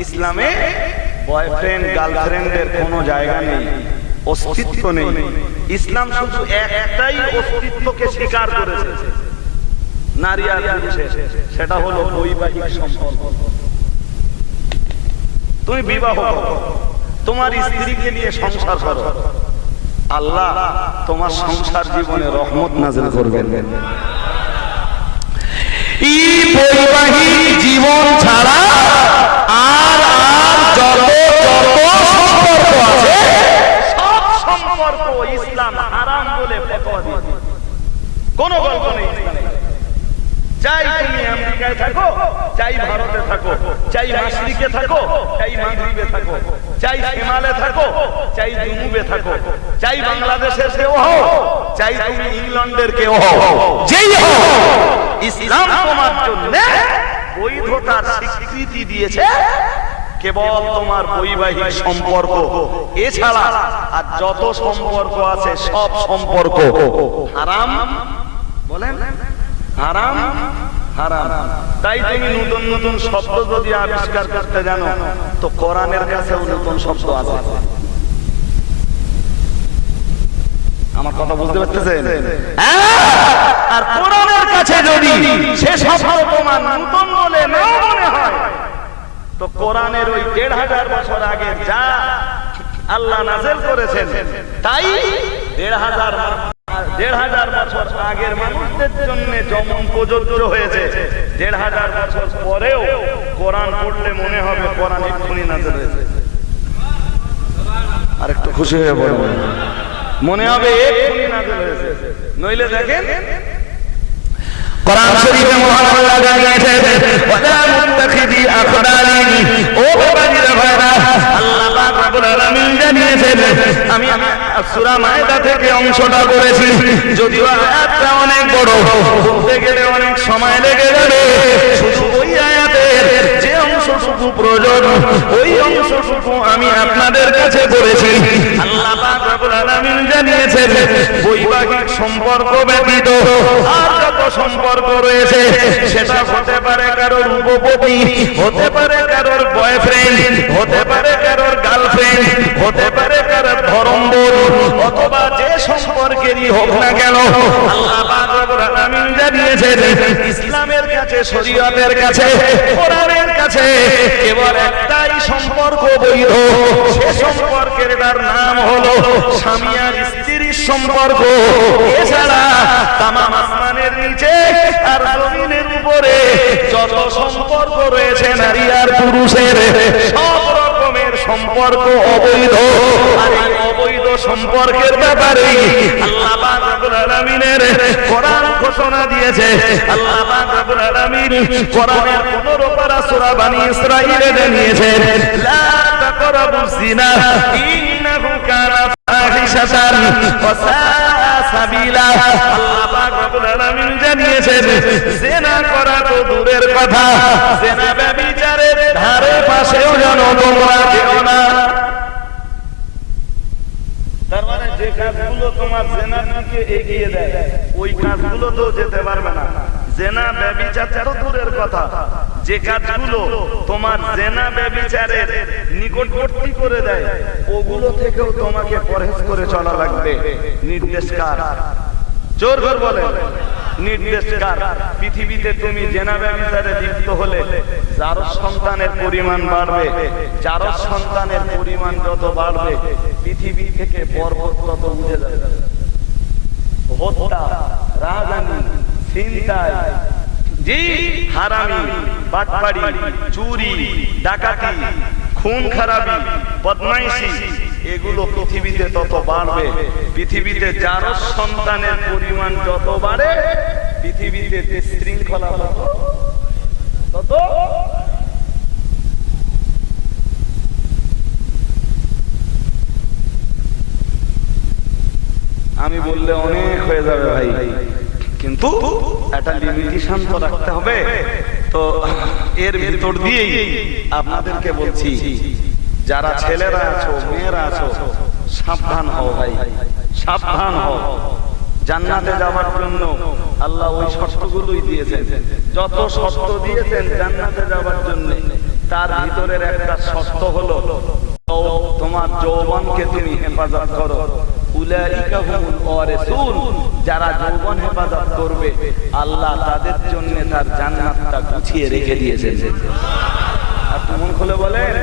ইসলামে বয়ফ্রেন্ড গার্লফ্রেন্ডের কোনো জায়গা নেই, অস্তিত্ব নেই। ইসলাম শুধু একটাই অস্তিত্বকে স্বীকার করেছে, নারী আর পুরুষের, সেটা হলো বৈবাহিক সম্পর্ক। তুমি বিবাহ করো, তোমার স্ত্রীকে নিয়ে সংসার করো, আল্লাহ তোমার সংসার জীবনে রহমত নাযিল করবেন। এই বৈবাহিক জীবন ছাড়া আর যত সম্পর্ক আছে সব সম্পর্ক ইসলাম হারাম বলে ফতোয়া দিয়েছে। কোনো গল্প নেই। চাই তুমি আমেরিকায় থাকো, চাই ভারতে থাকো, চাই মাশরিকে থাকো, চাই মাগরিবে থাকো, চাই শিমালে থাকো, চাই জুনুবে থাকো, চাই বাংলাদেশের কেউ হও, চাই তুমি ইংল্যান্ডের কেউ হও, যেই হও, ইসলাম তোমার জন্য বৈধতার স্বীকৃতি দিয়েছে কেবল তোমার বৈবাহিক সম্পর্ক, এছাড়া আর যত সম্পর্ক আছে সব সম্পর্ক হারাম। বলেন হারাম হারাম। তাই তুমি নতুন নতুন শব্দ যদি আবিষ্কার করতে জানো তো কোরআনের কাছেও নতুন শব্দ আছে। আমার কথা বুঝতে পারতেছেন? আর কোরআনের কাছে যদি সে শব্দ তোমার নতুন বলে না মনে হয় তো কোরআনের ওই ১৫০০ বছর আগে যা আল্লাহ নাযিল করেছেন তাই ১৫০০ বছর আগের মানুষদের জন্য যেমন প্রযোজ্য হয়েছে, ১৫০০ বছর পরেও কোরআন পড়লে মনে হবে কোরআন এক্ষুনি নাযিল হয়েছে। আর একটু খুশি হয়ে বলবেন, মনে হবে এক্ষুনি নাযিল হয়েছে। নইলে দেখেন কোরআন শরীফে মহান আল্লাহ জানিয়েছেন ওয়ালা মুত্তাখিদি আখদালিন, ও বাবাজিরা ভাইরা, আল্লাহ পাক রব্বুল আলামিন জানিয়েছেন। আমি সূরা মায়েদা থেকে অংশটা করেছি, যদিও আয়াতটা অনেক বড়, বলতে গেলে অনেক সময় লেগে যাবে। শুধু ওই আয়াতের যে অংশটুকু প্রয়োজন ওই অংশটুকু আমি আপনাদের কাছে পড়েছি। আল্লাহ পাক রব্বুল আলামিন জানিয়েছেন বৈবাহিক সম্পর্ক ব্যতীত আর যত সম্পর্ক রয়েছে সেটা হতে পারে কারোর উপপতি, হতে পারে কারোর বয়ফ্রেন্ড, হতে পারে কারোর গার্লফ্রেন্ড, হতে পারে কারোর ধর্মবোন, অথবা যে সম্পর্কেরই হোক না কেন আল্লাহ পাক রব্বুল আলামিন জানিয়েছেন ইসলামের কাছে, শরীয়তের কাছে, কোরআনের কাছে কেবল একটাই সম্পর্ক বৈধ। সে সম্পর্কের নাম হলো স্বামী আর স্ত্রীর সম্পর্ক। এছাড়া তামাম আসমানের নিচে আর জমিনের উপরে যত সম্পর্ক রয়েছে নারী আর পুরুষের সব রকমের সম্পর্ক অবৈধ। আর এই অবৈধ সম্পর্কের ব্যাপারে আল্লাহ পাক রব্বুল আলামিনের কোরআন ঘোষণা দিয়েছে। আল্লাহ পাক রব্বুল আলামিন কোরআনের 15 পারা সূরা বনী ইসরাঈলে জানিয়েছেন লা তাকরাবুজ জিনা ইন্নাহু কানা ফাহিশাতান ওয়া সাআ সাবিলা। আল্লাহ পাক রব্বুল আলামিন জানিয়েছেন জিনা করা তো দূরের কথা, জিনা ব্যভিচারের ধারে পাশেও যেন তোমরা যেও না। তার মানে যে কাজগুলো তোমার জিনার দিকে এগিয়ে দেয় ওই কাজগুলো তো যেতে পারবে না। জিনা ব্যভিচার তো দূরের কথা, যে কাজগুলো তোমার জিনা ব্যভিচারের নিকটবর্তী করে দেয় ওগুলো থেকেও তোমাকে পরহেজ করে চলা লাগবে। নির্দেশকার, জোর করে বলে নির্দেশকার। পৃথিবীতে তুমি জিনা ব্যভিচারে লিপ্ত হলে যার সন্তানের পরিমাণ বাড়বে, যার সন্তানের পরিমাণ যত বাড়বে পৃথিবী থেকে পর্বত তত উঠে যাবে। হত্যা, রাজধানী, ছিনতাই, জি হারামি, বাটপাড়ি, চুরি, ডাকাতি, খুন খারাপি, বদমাইশি এগুলো পৃথিবীতে তত বাড়বে। পৃথিবীতে যার সন্তানের পরিমাণ যত বাড়ে পৃথিবীতে শৃঙ্খলা তত। আমি বললে অনেক হয়ে যাবে ভাই, কিন্তু একটা লিমিটেশন তো রাখতে হবে। তো এর ভিতর দিয়েই আপনাদেরকে বলছি, যারা ছেলেরা আছো, মেয়েরা আছো, সাবধান হও ভাই, সাবধান হও। জান্নাতে যাওয়ার জন্য আল্লাহ ওই শর্তগুলোই দিয়েছেন। যত শর্ত দিয়েছেন জান্নাতে যাওয়ার জন্য তার ভিতরের একটা শর্ত হলো তোমার যৌবনকে তুমি হেফাজত করো। উলাইকা হুমুল ওয়ারিসুন, যারা যৌবন হেফাজত করবে আল্লাহ তাদের জন্য তার জান্নাতটা গুছিয়ে রেখে দিয়েছেন। আর মন খুলে বলেন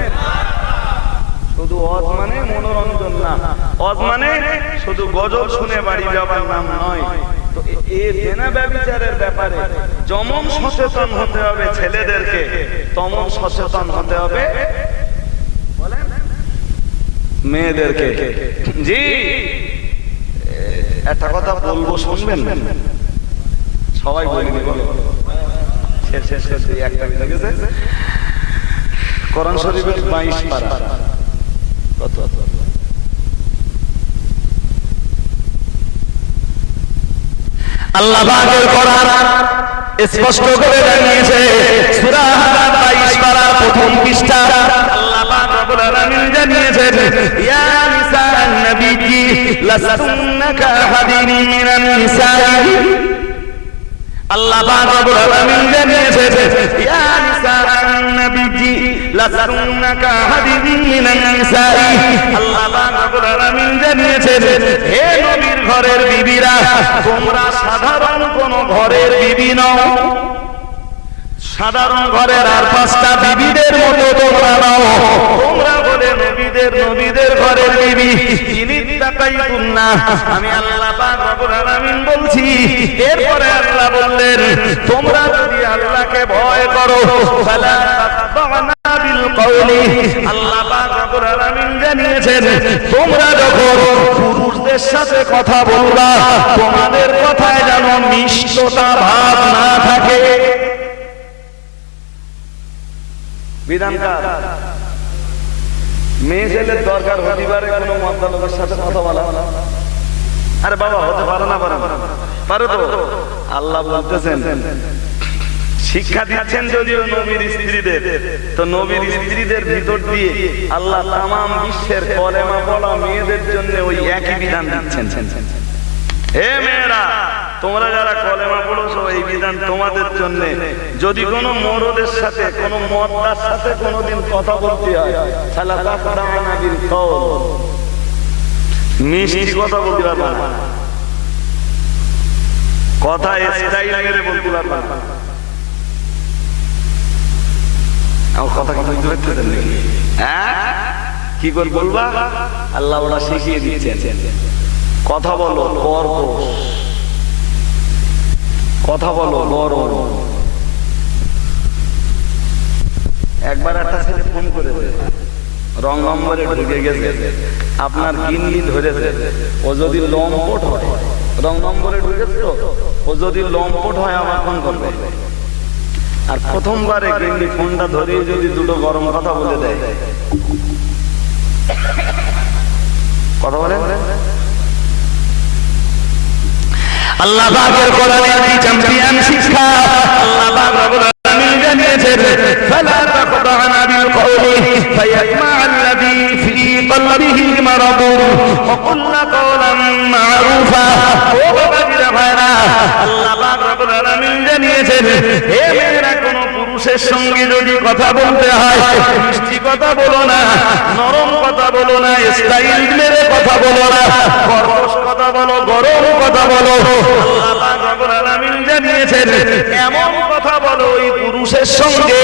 শুধু অজ মানে মনোরঞ্জন না, অজ মানে শুধু গজল শুনে বাড়ি যাবার নাম নয়। তো এই জেনা ব্যভিচারের ব্যাপারে যেমন সচেতন হতে হবে ছেলেদেরকে, তেমন সচেতন হতে হবে মেয়েদেরকে। জি, একটা কথা বলবো, শুনবেন? সবাই বলিনি, একটা কোরআন শরীফের 22 পারা, কত আল্লাহ পাকের কোরআন স্পষ্ট করে জানিয়েছে, সূরা 22 পারা প্রথম পৃষ্ঠা আল্লাহ পাক রব্বুল আলামিন জানিয়েছেন, ইয়া নিসাআন নবী লাসতুন্না কাহাদিন মিনান নিসাই। আল্লাহ পাক রব্বুল আলামিন জানিয়েছেন, ইয়া নিসাআন নবী লাসতুন্না কাহাদিন মিনান নিসাই। আল্লাহ পাক রব্বুল আলামিন জানিয়েছেন, হে নবীর ঘরের বিবিরা, তোমরা সাধারণ কোন ঘরের বিবি নও, সাধারণ ঘরের আর 5টা বিবিদের মতো তোমরা নও, তোমরা বলে নবীদের ঘরের বিবি। আমি আল্লাহ পাক রব্বুল আলামিন বলছি। এরপরে আল্লাহ বললেন, তোমরা যদি আল্লাহকে ভয় করো, ফালা তাখদানা বিল কওলি। আল্লাহ পাক রব্বুল আলামিন জানিয়েছেন, তোমরা যখন পুরুষদের সাথে কথা বলবা, তোমাদের কথায় যেন মিষ্টতা ভাব না থাকে। বিধানকার মেয়ে ছেলের দরকার হতে পারে কোনো মদ্দালোকের সাথে কথা বলা? আরে বাবা, হতে পারে না? পারে তো। আল্লাহ বলতেছেন, শিক্ষা দিচ্ছেন যদিও নবীর স্ত্রীদের, তো নবীর স্ত্রীদের ভিতর দিয়ে আল্লাহ তামাম বিশ্বের কলেমা পড়া মেয়েদের জন্য ওই একই বিধান দিচ্ছেন। হে মেয়েরা, তোমরা যারা কলেমা পড়ছো, এই বিধান তোমাদের জন্য। যদি কোনো মরদের সাথে, কোনো মদ্দার সাথে কোনোদিন কথা বলতে হয়, ফালা তাখদানা বিল কওল, মিষ্টি কথা বলতে পারবা না, কথা স্টাইল মেরে বলতে পারবা না। আমার কথা কি বুঝতে পারতেছেন নাকি? হ্যাঁ, কি করে বলবা? আল্লাহ ওরা শিখিয়ে দিচ্ছেন। কথা বলো কর্কশ, কথা বলো গরম। একবার একটা ছেলে ফোন করেছে, রং নম্বরে ঢুকে গেছে, আপনার গিন্নি ধরেছে। ও যদি লম্পট হয়, রং নম্বরে ঢুকেছে তো, ও যদি লম্পট হয় আমার ফোন করবে। আর প্রথমবারে গিন্নি ফোনটা ধরে যদি দুটো গরম কথা বলে দেয়, কথা বলেন। আল্লাহ পাকের কোরআনের কি চ্যাম্পিয়ন শিক্ষা! আল্লাহ পাক রব্বুল আলামিন জানিয়েছেন, ফালা তাখদানা বিল কওলি ফায়াতমা'আল্লাযী ফী কলবিহি মারাদুন ওয়া কুলনা কওলান মা'রুফা। ও বাবাজিরা ভাইরা, আল্লাহ পাক রব্বুল আলামিন জানিয়েছেন, হে মেয়েরা, কোন পুরুষের সঙ্গে যদি কথা বলতে হয়, মিষ্টি কথা বলো না, নরম কথা বলো না, স্টাইল মেরে কথা বলো না, কর্কশ কথা বলো, গরম কথা বলো। আল্লাহ পাক রব্বুল আলামিন জানিয়েছেন, এমন কথা বলো ওই পুরুষের সঙ্গে,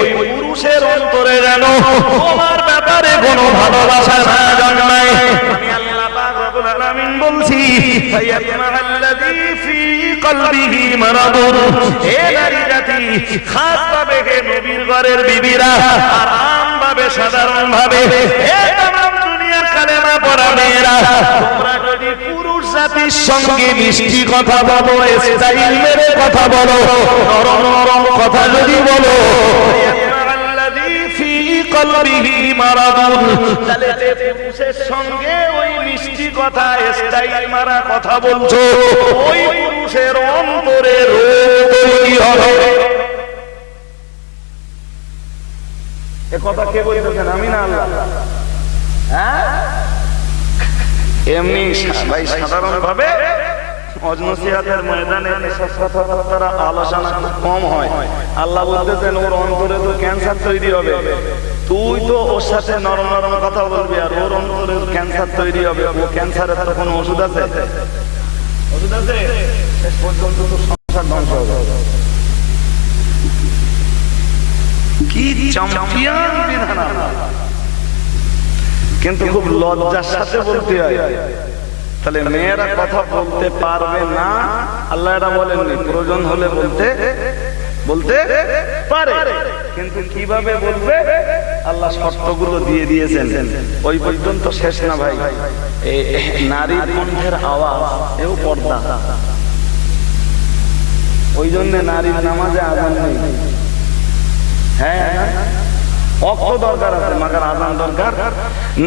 ওই পুরুষের অন্তরে যেন তোমার ব্যাপারে কোনো ভালোবাসা না জন্মায়। আমি আল্লাহ পাক রব্বুল আলামিন বলছি, ফায়াতমা'আল্লাযী ফী কলবিহি মারাদুন। হে নারী জাতি, খাস ভাবে হে নবীর ঘরের বিবিরা, আর আমভাবে সাধারণ ভাবে হে তামাম দুনিয়ার কালেমা পড়া মেয়েরা, তোমরা যদি পুরুষ জাতির সঙ্গে মিষ্টি কথা বলো, স্টাইল মেরে কথা বলো, নরম নরম কথা যদি বলো, কলবিহি মারাদুন, তাহলে যে পুরুষের সঙ্গে ওই মিষ্টি কথা, স্টাইল মারা কথা বলছো, ওই পুরুষের অন্তরে রোগ তৈরি হবে। এ কথা কে বলতেছেন? আমি না আল্লাহ? হ্যাঁ, এমনি ভাই সাধারণ ভাবে অজনসিহাতের ময়দানে কথাবার্তা আলোচনা কম হয়। আল্লাহ বলতেছেন, ওর অন্তরে তো ক্যান্সার তৈরি হবে, তুই তো ওর সাথে নরম নরম কথা বলবি, আর ওর অন্তরে ক্যান্সার তৈরি হবে। ও ক্যান্সারের তো কোনো ওষুধ আছে? ওষুধ আছে? শেষ পর্যন্ত তো সংসার ধ্বংস হবে। কি চ্যাম্পিয়ন বিধান! কিন্তু খুব লজ্জার সাথে বলতে হয়। তাহলে মেয়েরা কথা বলতে পারবে না, আল্লাহ এটা বলেননি, প্রয়োজন হলে বলতে পারে, কিন্তু কিভাবে বলবে আল্লাহ শর্তগুলো দিয়ে দিয়েছেন। ওই পর্যন্ত শেষ না ভাই, নারীর কণ্ঠের আওয়াজ এও পর্দা। ওই জন্য নারীর নামাজে আযান নেই। হ্যাঁ, অক্ত দরকার আছে, মাগার আযান দরকার।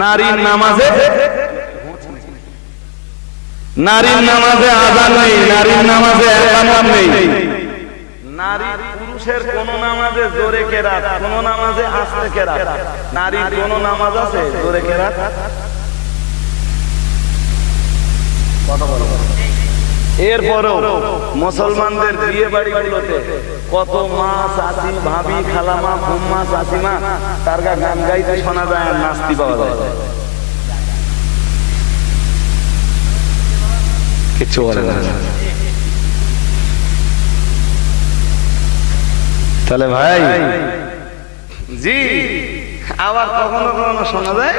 নারীর নামাজে আযান নেই, নারীর নামাজে ইকামত নেই। নারীর পুরুষের কোন নামাজে জোরে কেরাত, কোন নামাজে আস্তে কেরাত। নারীর কোন নামাজ আছে জোরে কেরাত? এরপরেও মুসলমানদের বিয়ে বাড়িগুলোতে কত মা, চাচি, ভাবি, খালামা, ফুম্মা, চাচিমা তার গান গাইতে শোনা যায় আর নাচতে পাওয়া যায়। কিছু বলে না। তাহলে ভাই জি, আবার কখনো কখনো শোনা যায়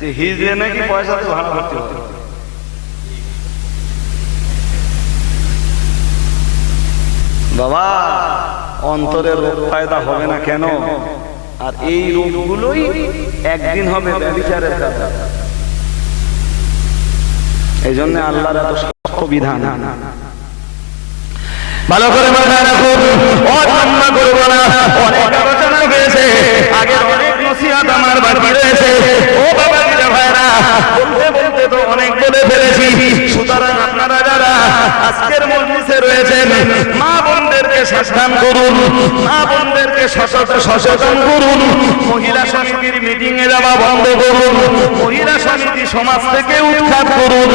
যে হিজড়ে নাকি পয়সাতে ভাড়া করতে হবে। বাবা, অন্তরের রোগ ফায়দা হবে না কেন? আর এই রোগগুলোই একদিন হবে ব্যভিচারের কাজ। এই জন্য আল্লাহর এত শক্ত বিধান। ভালো করে মাথায় রাখুন, অলম্বা করব না। অনেক আলোচনা হয়েছে, আগের অনেক নসিহত আমার বাকি রয়েছে। ও বাবা ভাইরা, বলতে বলতে তো অনেক বলে ফেলেছি। সুতরাং আপনারা যারা আজকের মজলিসে রয়েছেন, মা বোনদেরকে সাবধান করুন, মা বোনদেরকে সচেতন করুন। মহিলা সমিতির মিটিং এ যাওয়া বন্ধ করুন, মহিলা সমিতি সমাজ থেকে উৎখাত করুন।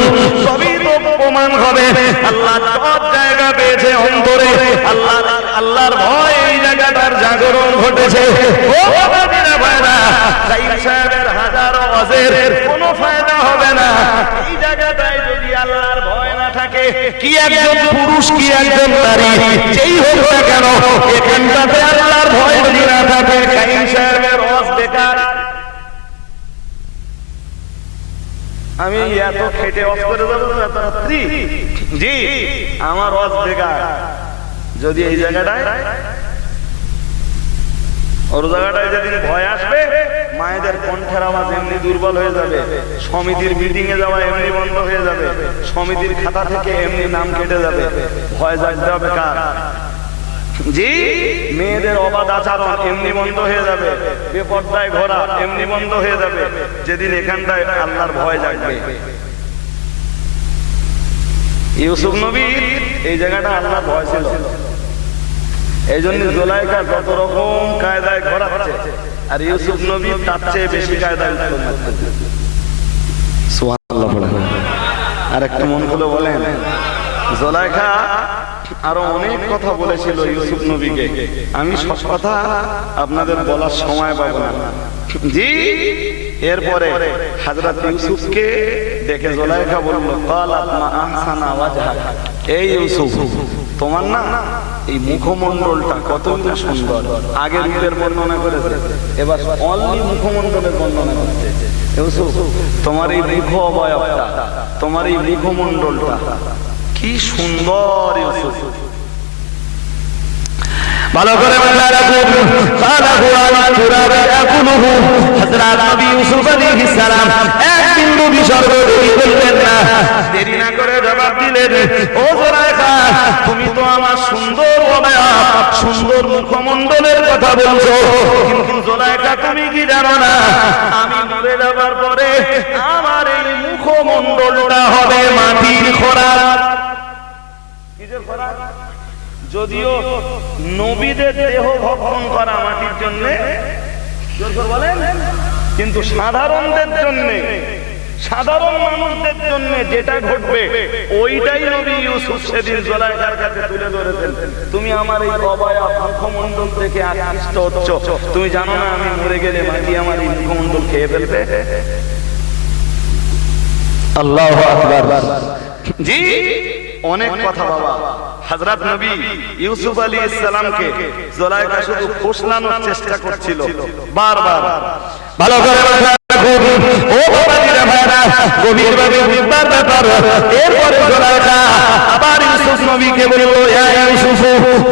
তবেই তো প্রমাণ হবে আল্লাহ সব জায়গা পেয়েছে অন্তরে। আল্লাহর ভয় এই জায়গাটার জাগরণ ঘটেছে। ও বাবাজিরা ভাইরা, সাইদ সাহেবের হাজারো ওয়াজের কোনো ফায়দা হবে না। এই জায়গাটায় যদি আল্লাহর ভয় না থাকে, কি একজন পুরুষ কি একজন নারী যেই হোক না কেন, এখানটাতে আল্লাহর ভয় যদি না থাকে, সাইদ সাহেবের ওয়াজ বেকার। আমি এত খেটে ওয়াজ করে দেবো এত রাত্রি, জি আমার ওয়াজ বেকার। যদি এই জায়গাটায় ওর জায়গাটায় যেদিন ভয় আসবে, মায়েদের কণ্ঠের আওয়াজ এমনি দুর্বল হয়ে যাবে, সমিতির মিটিং এ যাওয়া এমনি বন্ধ হয়ে যাবে, সমিতির খাতা থেকে এমনি নাম কেটে যাবে। ভয় জাগতে হবে কার? জি, মেয়েদের অবাধ আচরণ এমনি বন্ধ হয়ে যাবে, বেপর্দায় ঘোরা এমনি বন্ধ হয়ে যাবে যেদিন এখানটায় আল্লাহর ভয় জাগবে। ইউসুফ নবী এই জায়গাটা আল্লাহর ভয় ছিল। এই জন্য জুলাইখা যত রকম কায়দায় ঘোরাচ্ছে, আর ইউসুফ নবী তার চেয়ে বেশি কায়দায় সুবহানাল্লাহ। আর একটু মন খুলে বলেন, জুলাইখা আরো অনেক কথা বলেছিল ইউসুফ নবীকে, আমি সব কথা আপনাদের বলার সময় পাবো না। জি, এরপরে হযরত ইউসুফকে দেখে জুলাইখা বলল, ক্বালাত মা আহসানা ওয়াজহাক, এই ইউসুফ তোমার না এই মুখমণ্ডলটা কতই না সুন্দর। আগে রূপের বর্ণনা করেছে, এবার অনলি মুখমণ্ডলের বর্ণনা করছে। ইউসুফ, তোমার এই মুখ অবয়বটা, তোমার এই মুখমণ্ডলটা কি সুন্দর ইউসুফ। ভালো করে মাথায় রাখুন, সালাহু আলা তুরাব ইয়াকুলুহু। হযরত নবী ইউসুফ আলাইহিস সালাম এক বিন্দু বিসর্গ করলেন না, দেরি না করে জবাব দিলেন, ও জুলাইখা, তুমি তো আমার সুন্দর অবয়ব, সুন্দর মুখমণ্ডলের কথা বলছো, কিন্তু জুলাইখা তুমি কি জানো না, আমি মরে যাবার পরে আমার এই মুখমণ্ডলটা হবে মাটির খোরাক। কিসের খোরাক? যদিও নবীদের দেহ ভক্ষণ করা মাটির জন্য বলেন, কিন্তু সাধারণদের জন্য, সাধারণ মানুষদের জন্য যেটা ঘটবে ওইটাই নবী ইউসুফ সেদিন জুলাইখার কাছে তুলে ধরেছেন। তুমি আমার এই অবয়ব মুখমণ্ডল থেকে আকৃষ্ট হচ্ছ, তুমি জানো না আমি মরে গেলে মাটি আমার এই মুখমণ্ডল খেয়ে ফেলবে। আল্লাহু আকবার। জি, অনেক কথা বাবা। হযরত নবী ইউসুফ আলাইহিস সালামকে জুলাইখা শুধু ফুসলানোর চেষ্টা করছিল বারবার। ভালো করে ও বাবাজিরা ভাইরা, গভীরভাবে বুঝবার ব্যাপার। এরপরে জুলাইখা আবার ইউসুফ নবীকে বলল, ইয়া ইউসুফ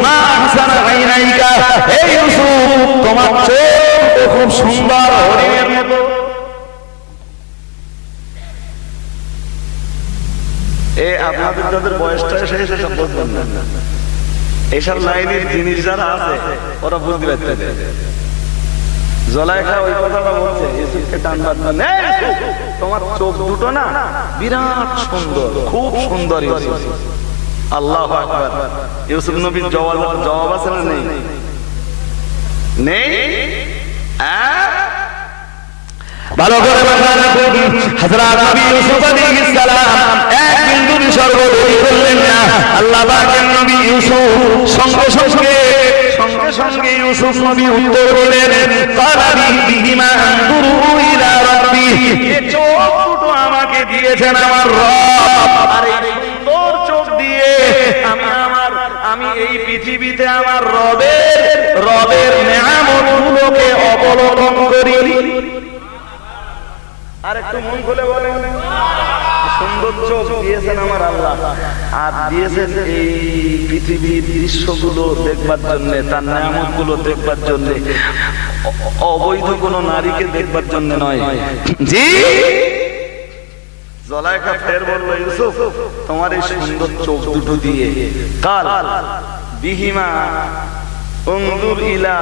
মা আহসানা আইনাইকা, হে ইউসুফ তোমার চোখ খুব সুন্দর হরিণের মতো। আপনাদের যাদের বয়সটা এসে সব বুঝবেন না, এইসব লাইনের জিনিস যারা আছে ওরা বুঝতে পারতে। জুলাইখা ওই কথাটা বলছে ইউসুফকে টানবার জন্য, তোমার চোখ দুটো না বিরাট সুন্দর, খুব সুন্দর ইউসুফ। আল্লাহু আকবার। ইউসুফ নবীর জবাব আছে না নেই? নেই। ভালো করে হযরত নবী ইউসুফ আলাইহিস সালাম এক বিন্দু বিসর্গ দেরি করলেন না। আল্লাহ পাকের নবী ইউসুফ সঙ্গে সঙ্গে ইউসুফ নবী উত্তর দিলেন, ক্বালা বিহিমা আনজুরু ইলা রাব্বি, এই চোখ দুটো আমাকে দিয়েছেন আমার রব, আর এই সুন্দর চোখ দিয়ে আমি এই পৃথিবীতে আমার রবের নেয়ামতগুলোকে অবলোকন করি। আর একটু মন খুলে বলেন, সুন্দর চোখ দিয়েছেন আমার আল্লাহ, আর দিয়েছেন এই পৃথিবীর দৃশ্যগুলো দেখবার জন্য, তার নিয়ামতগুলো দেখবার জন্য, অবৈধ কোন নারীকে দেখবার জন্য নয়। জি। জুলাইখা ফের বলল, ইউসুফ তোমার এই সুন্দর চোখ দুটো দিয়ে, কাল বিহিমা উনজুর ইলা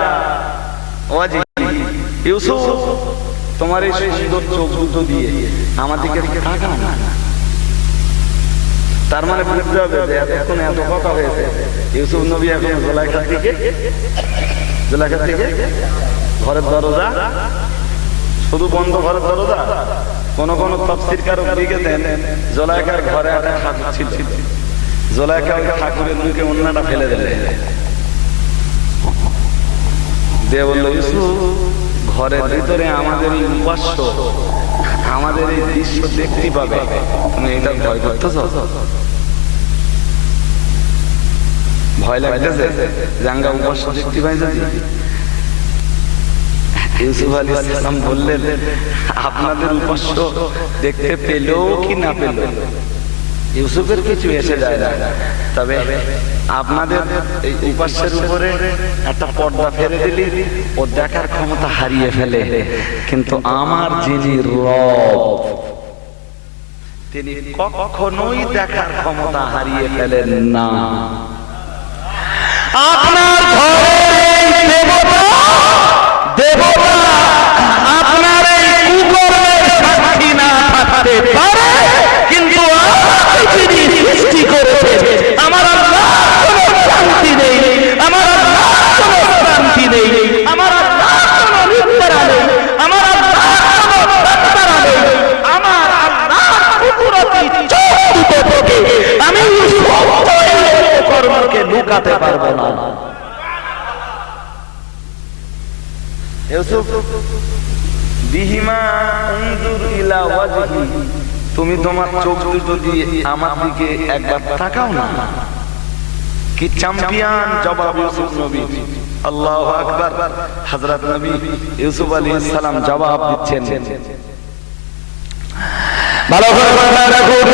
ওয়াজহি, ইউসুফ তোমার এই সুন্দর চোখ দুটো দিয়ে আমাদেরকে তাকাও না। তার মানে বুঝতে হবে যে এতক্ষণ এত কথা হয়েছে, ইউসুফ নবী এখন জুলাইখার দিকে ঘরের দরজা শুধু বন্ধ, ঘরের দরজা। কোন কোন তাফসীরকারক লিখেছেন জুলাইখার ঘরে একটা ঠাকুর ছিল, জুলাইখা ওই ঠাকুরের মুখে অন্যটা ফেলে দিলে দিয়ে বলল, ইউসুফ ঘরের ভিতরে আমাদের এই উপাস্য আমাদের এই দৃশ্য দেখতে পাবে, তুমি এটা ভয় করতেছ? ভয় লাগতেছে জাঙ্গা উপাস্য দেখতে পাই যদি? ইউসুফ আলাইহিস সালাম বললেন, আপনাদের উপাস্য দেখতে পেলেও কি না পেল ইউসুফের কিছু এসে যায় না, তবে আপনাদের এই উপাস্যের উপরে একটা পর্দা ফেলে দিলি ও দেখার ক্ষমতা হারিয়ে ফেলে, কিন্তু আমার যিনি রব তিনি কখনোই দেখার ক্ষমতা হারিয়ে ফেলেন না। আপনার ঘরের এই দেবতা আপনার এই কুকর্মের সাক্ষী না থাকতে পারে, কিন্তু যিনি সৃষ্টি করেছে আমার আল্লাহ কোনো শান্তি নেই, আমার আল্লাহ কোনো শান্তি নেই, আমার আল্লাহ কোনো নিস্তারা নেই, আমার আল্লাহ কোনো বাস্তারা নেই, আমার আল্লাহ কুদরতি চোখ দুটো থেকে আমি কর্মকে লুকাতে পারবো না। ইউসুফ বিহিমা উনজুর ইলা ওয়াজহি, তুমি তোমার চোখ দুটো দিয়ে আমার দিকে একবার তাকাও না। কি চ্যাম্পিয়ন জবাব ইউসুফ নবী। আল্লাহু আকবার। হযরত নবী ইউসুফ আলাইহিস সালাম জবাব দিচ্ছেন। ভালো করে রাখুন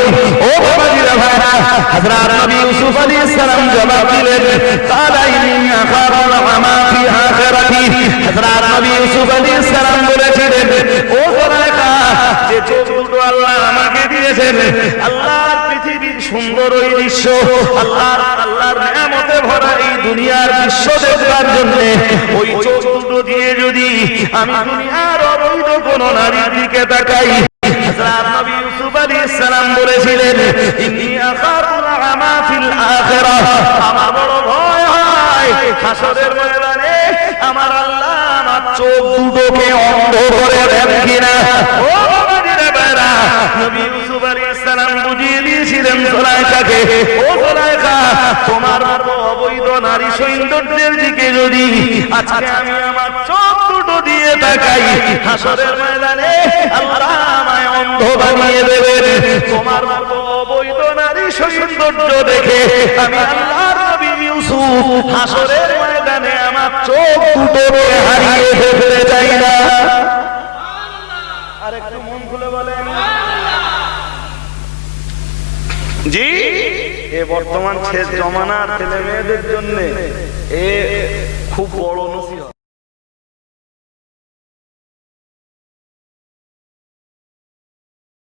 ও বাবাজিরা ভাইরা, হযরত নবী ইউসুফ আলাইহিস সালাম জবাব দিলেন, ক্বালা ইন্নী আখাফু মা ফি আখিরাতি। হযরত নবী ইউসুফ আলাইহিস সালাম বলেছিলেন, ও জুলাইখা, যে চোখ দুটো আল্লাহ আমাকে দিয়েছেন, আল্লাহর পৃথিবীর সুন্দর ওই দৃশ্য, আল্লাহর নিয়ামতে ভরা এই দুনিয়ার দৃশ্য দেখবার জন্য ওই চোখ দুটো দিয়ে যদি আমি দুনিয়ার অবৈধ কোন নারীর দিকে তাকাই, হযরত নবী ইউসুফ আলাইহিস সালাম বলেছিলেন, ইন্নী আখাফু মা ফিল আখিরাহ, আমার বড় ভয় হয় হাসরের ময়দানে আমার আল্লাহ আমার চোখ দুটোকে অন্ধ করে দেন কিনা। ও বাবাজিরা ভাইরা, নবী ইউসুফ আলাইহিস সালাম বুঝিয়ে দিয়েছিলেন জুলাইখাকে, ও জুলাইখা, তোমার অবৈধ নারী সৌন্দর্যের দিকে যদি আজকে আমি আমার চোখ দুটো দিয়ে তাকাই, হাসরের ময়দানে আল্লাহ আমায় অন্ধ বানিয়ে দেবেন। তোমার অবৈধ নারী সৌন্দর্য দেখে আমি আল্লাহর নবী ইউসুফ হাসরের ময়দানে আমার চোখ দুটোকে হারিয়ে ফেলতে চাই না। আর একটু মন খুলে বলেন জি। এ বর্তমান শেষ জমানার ছেলে মেয়েদের জন্য এ খুব বড়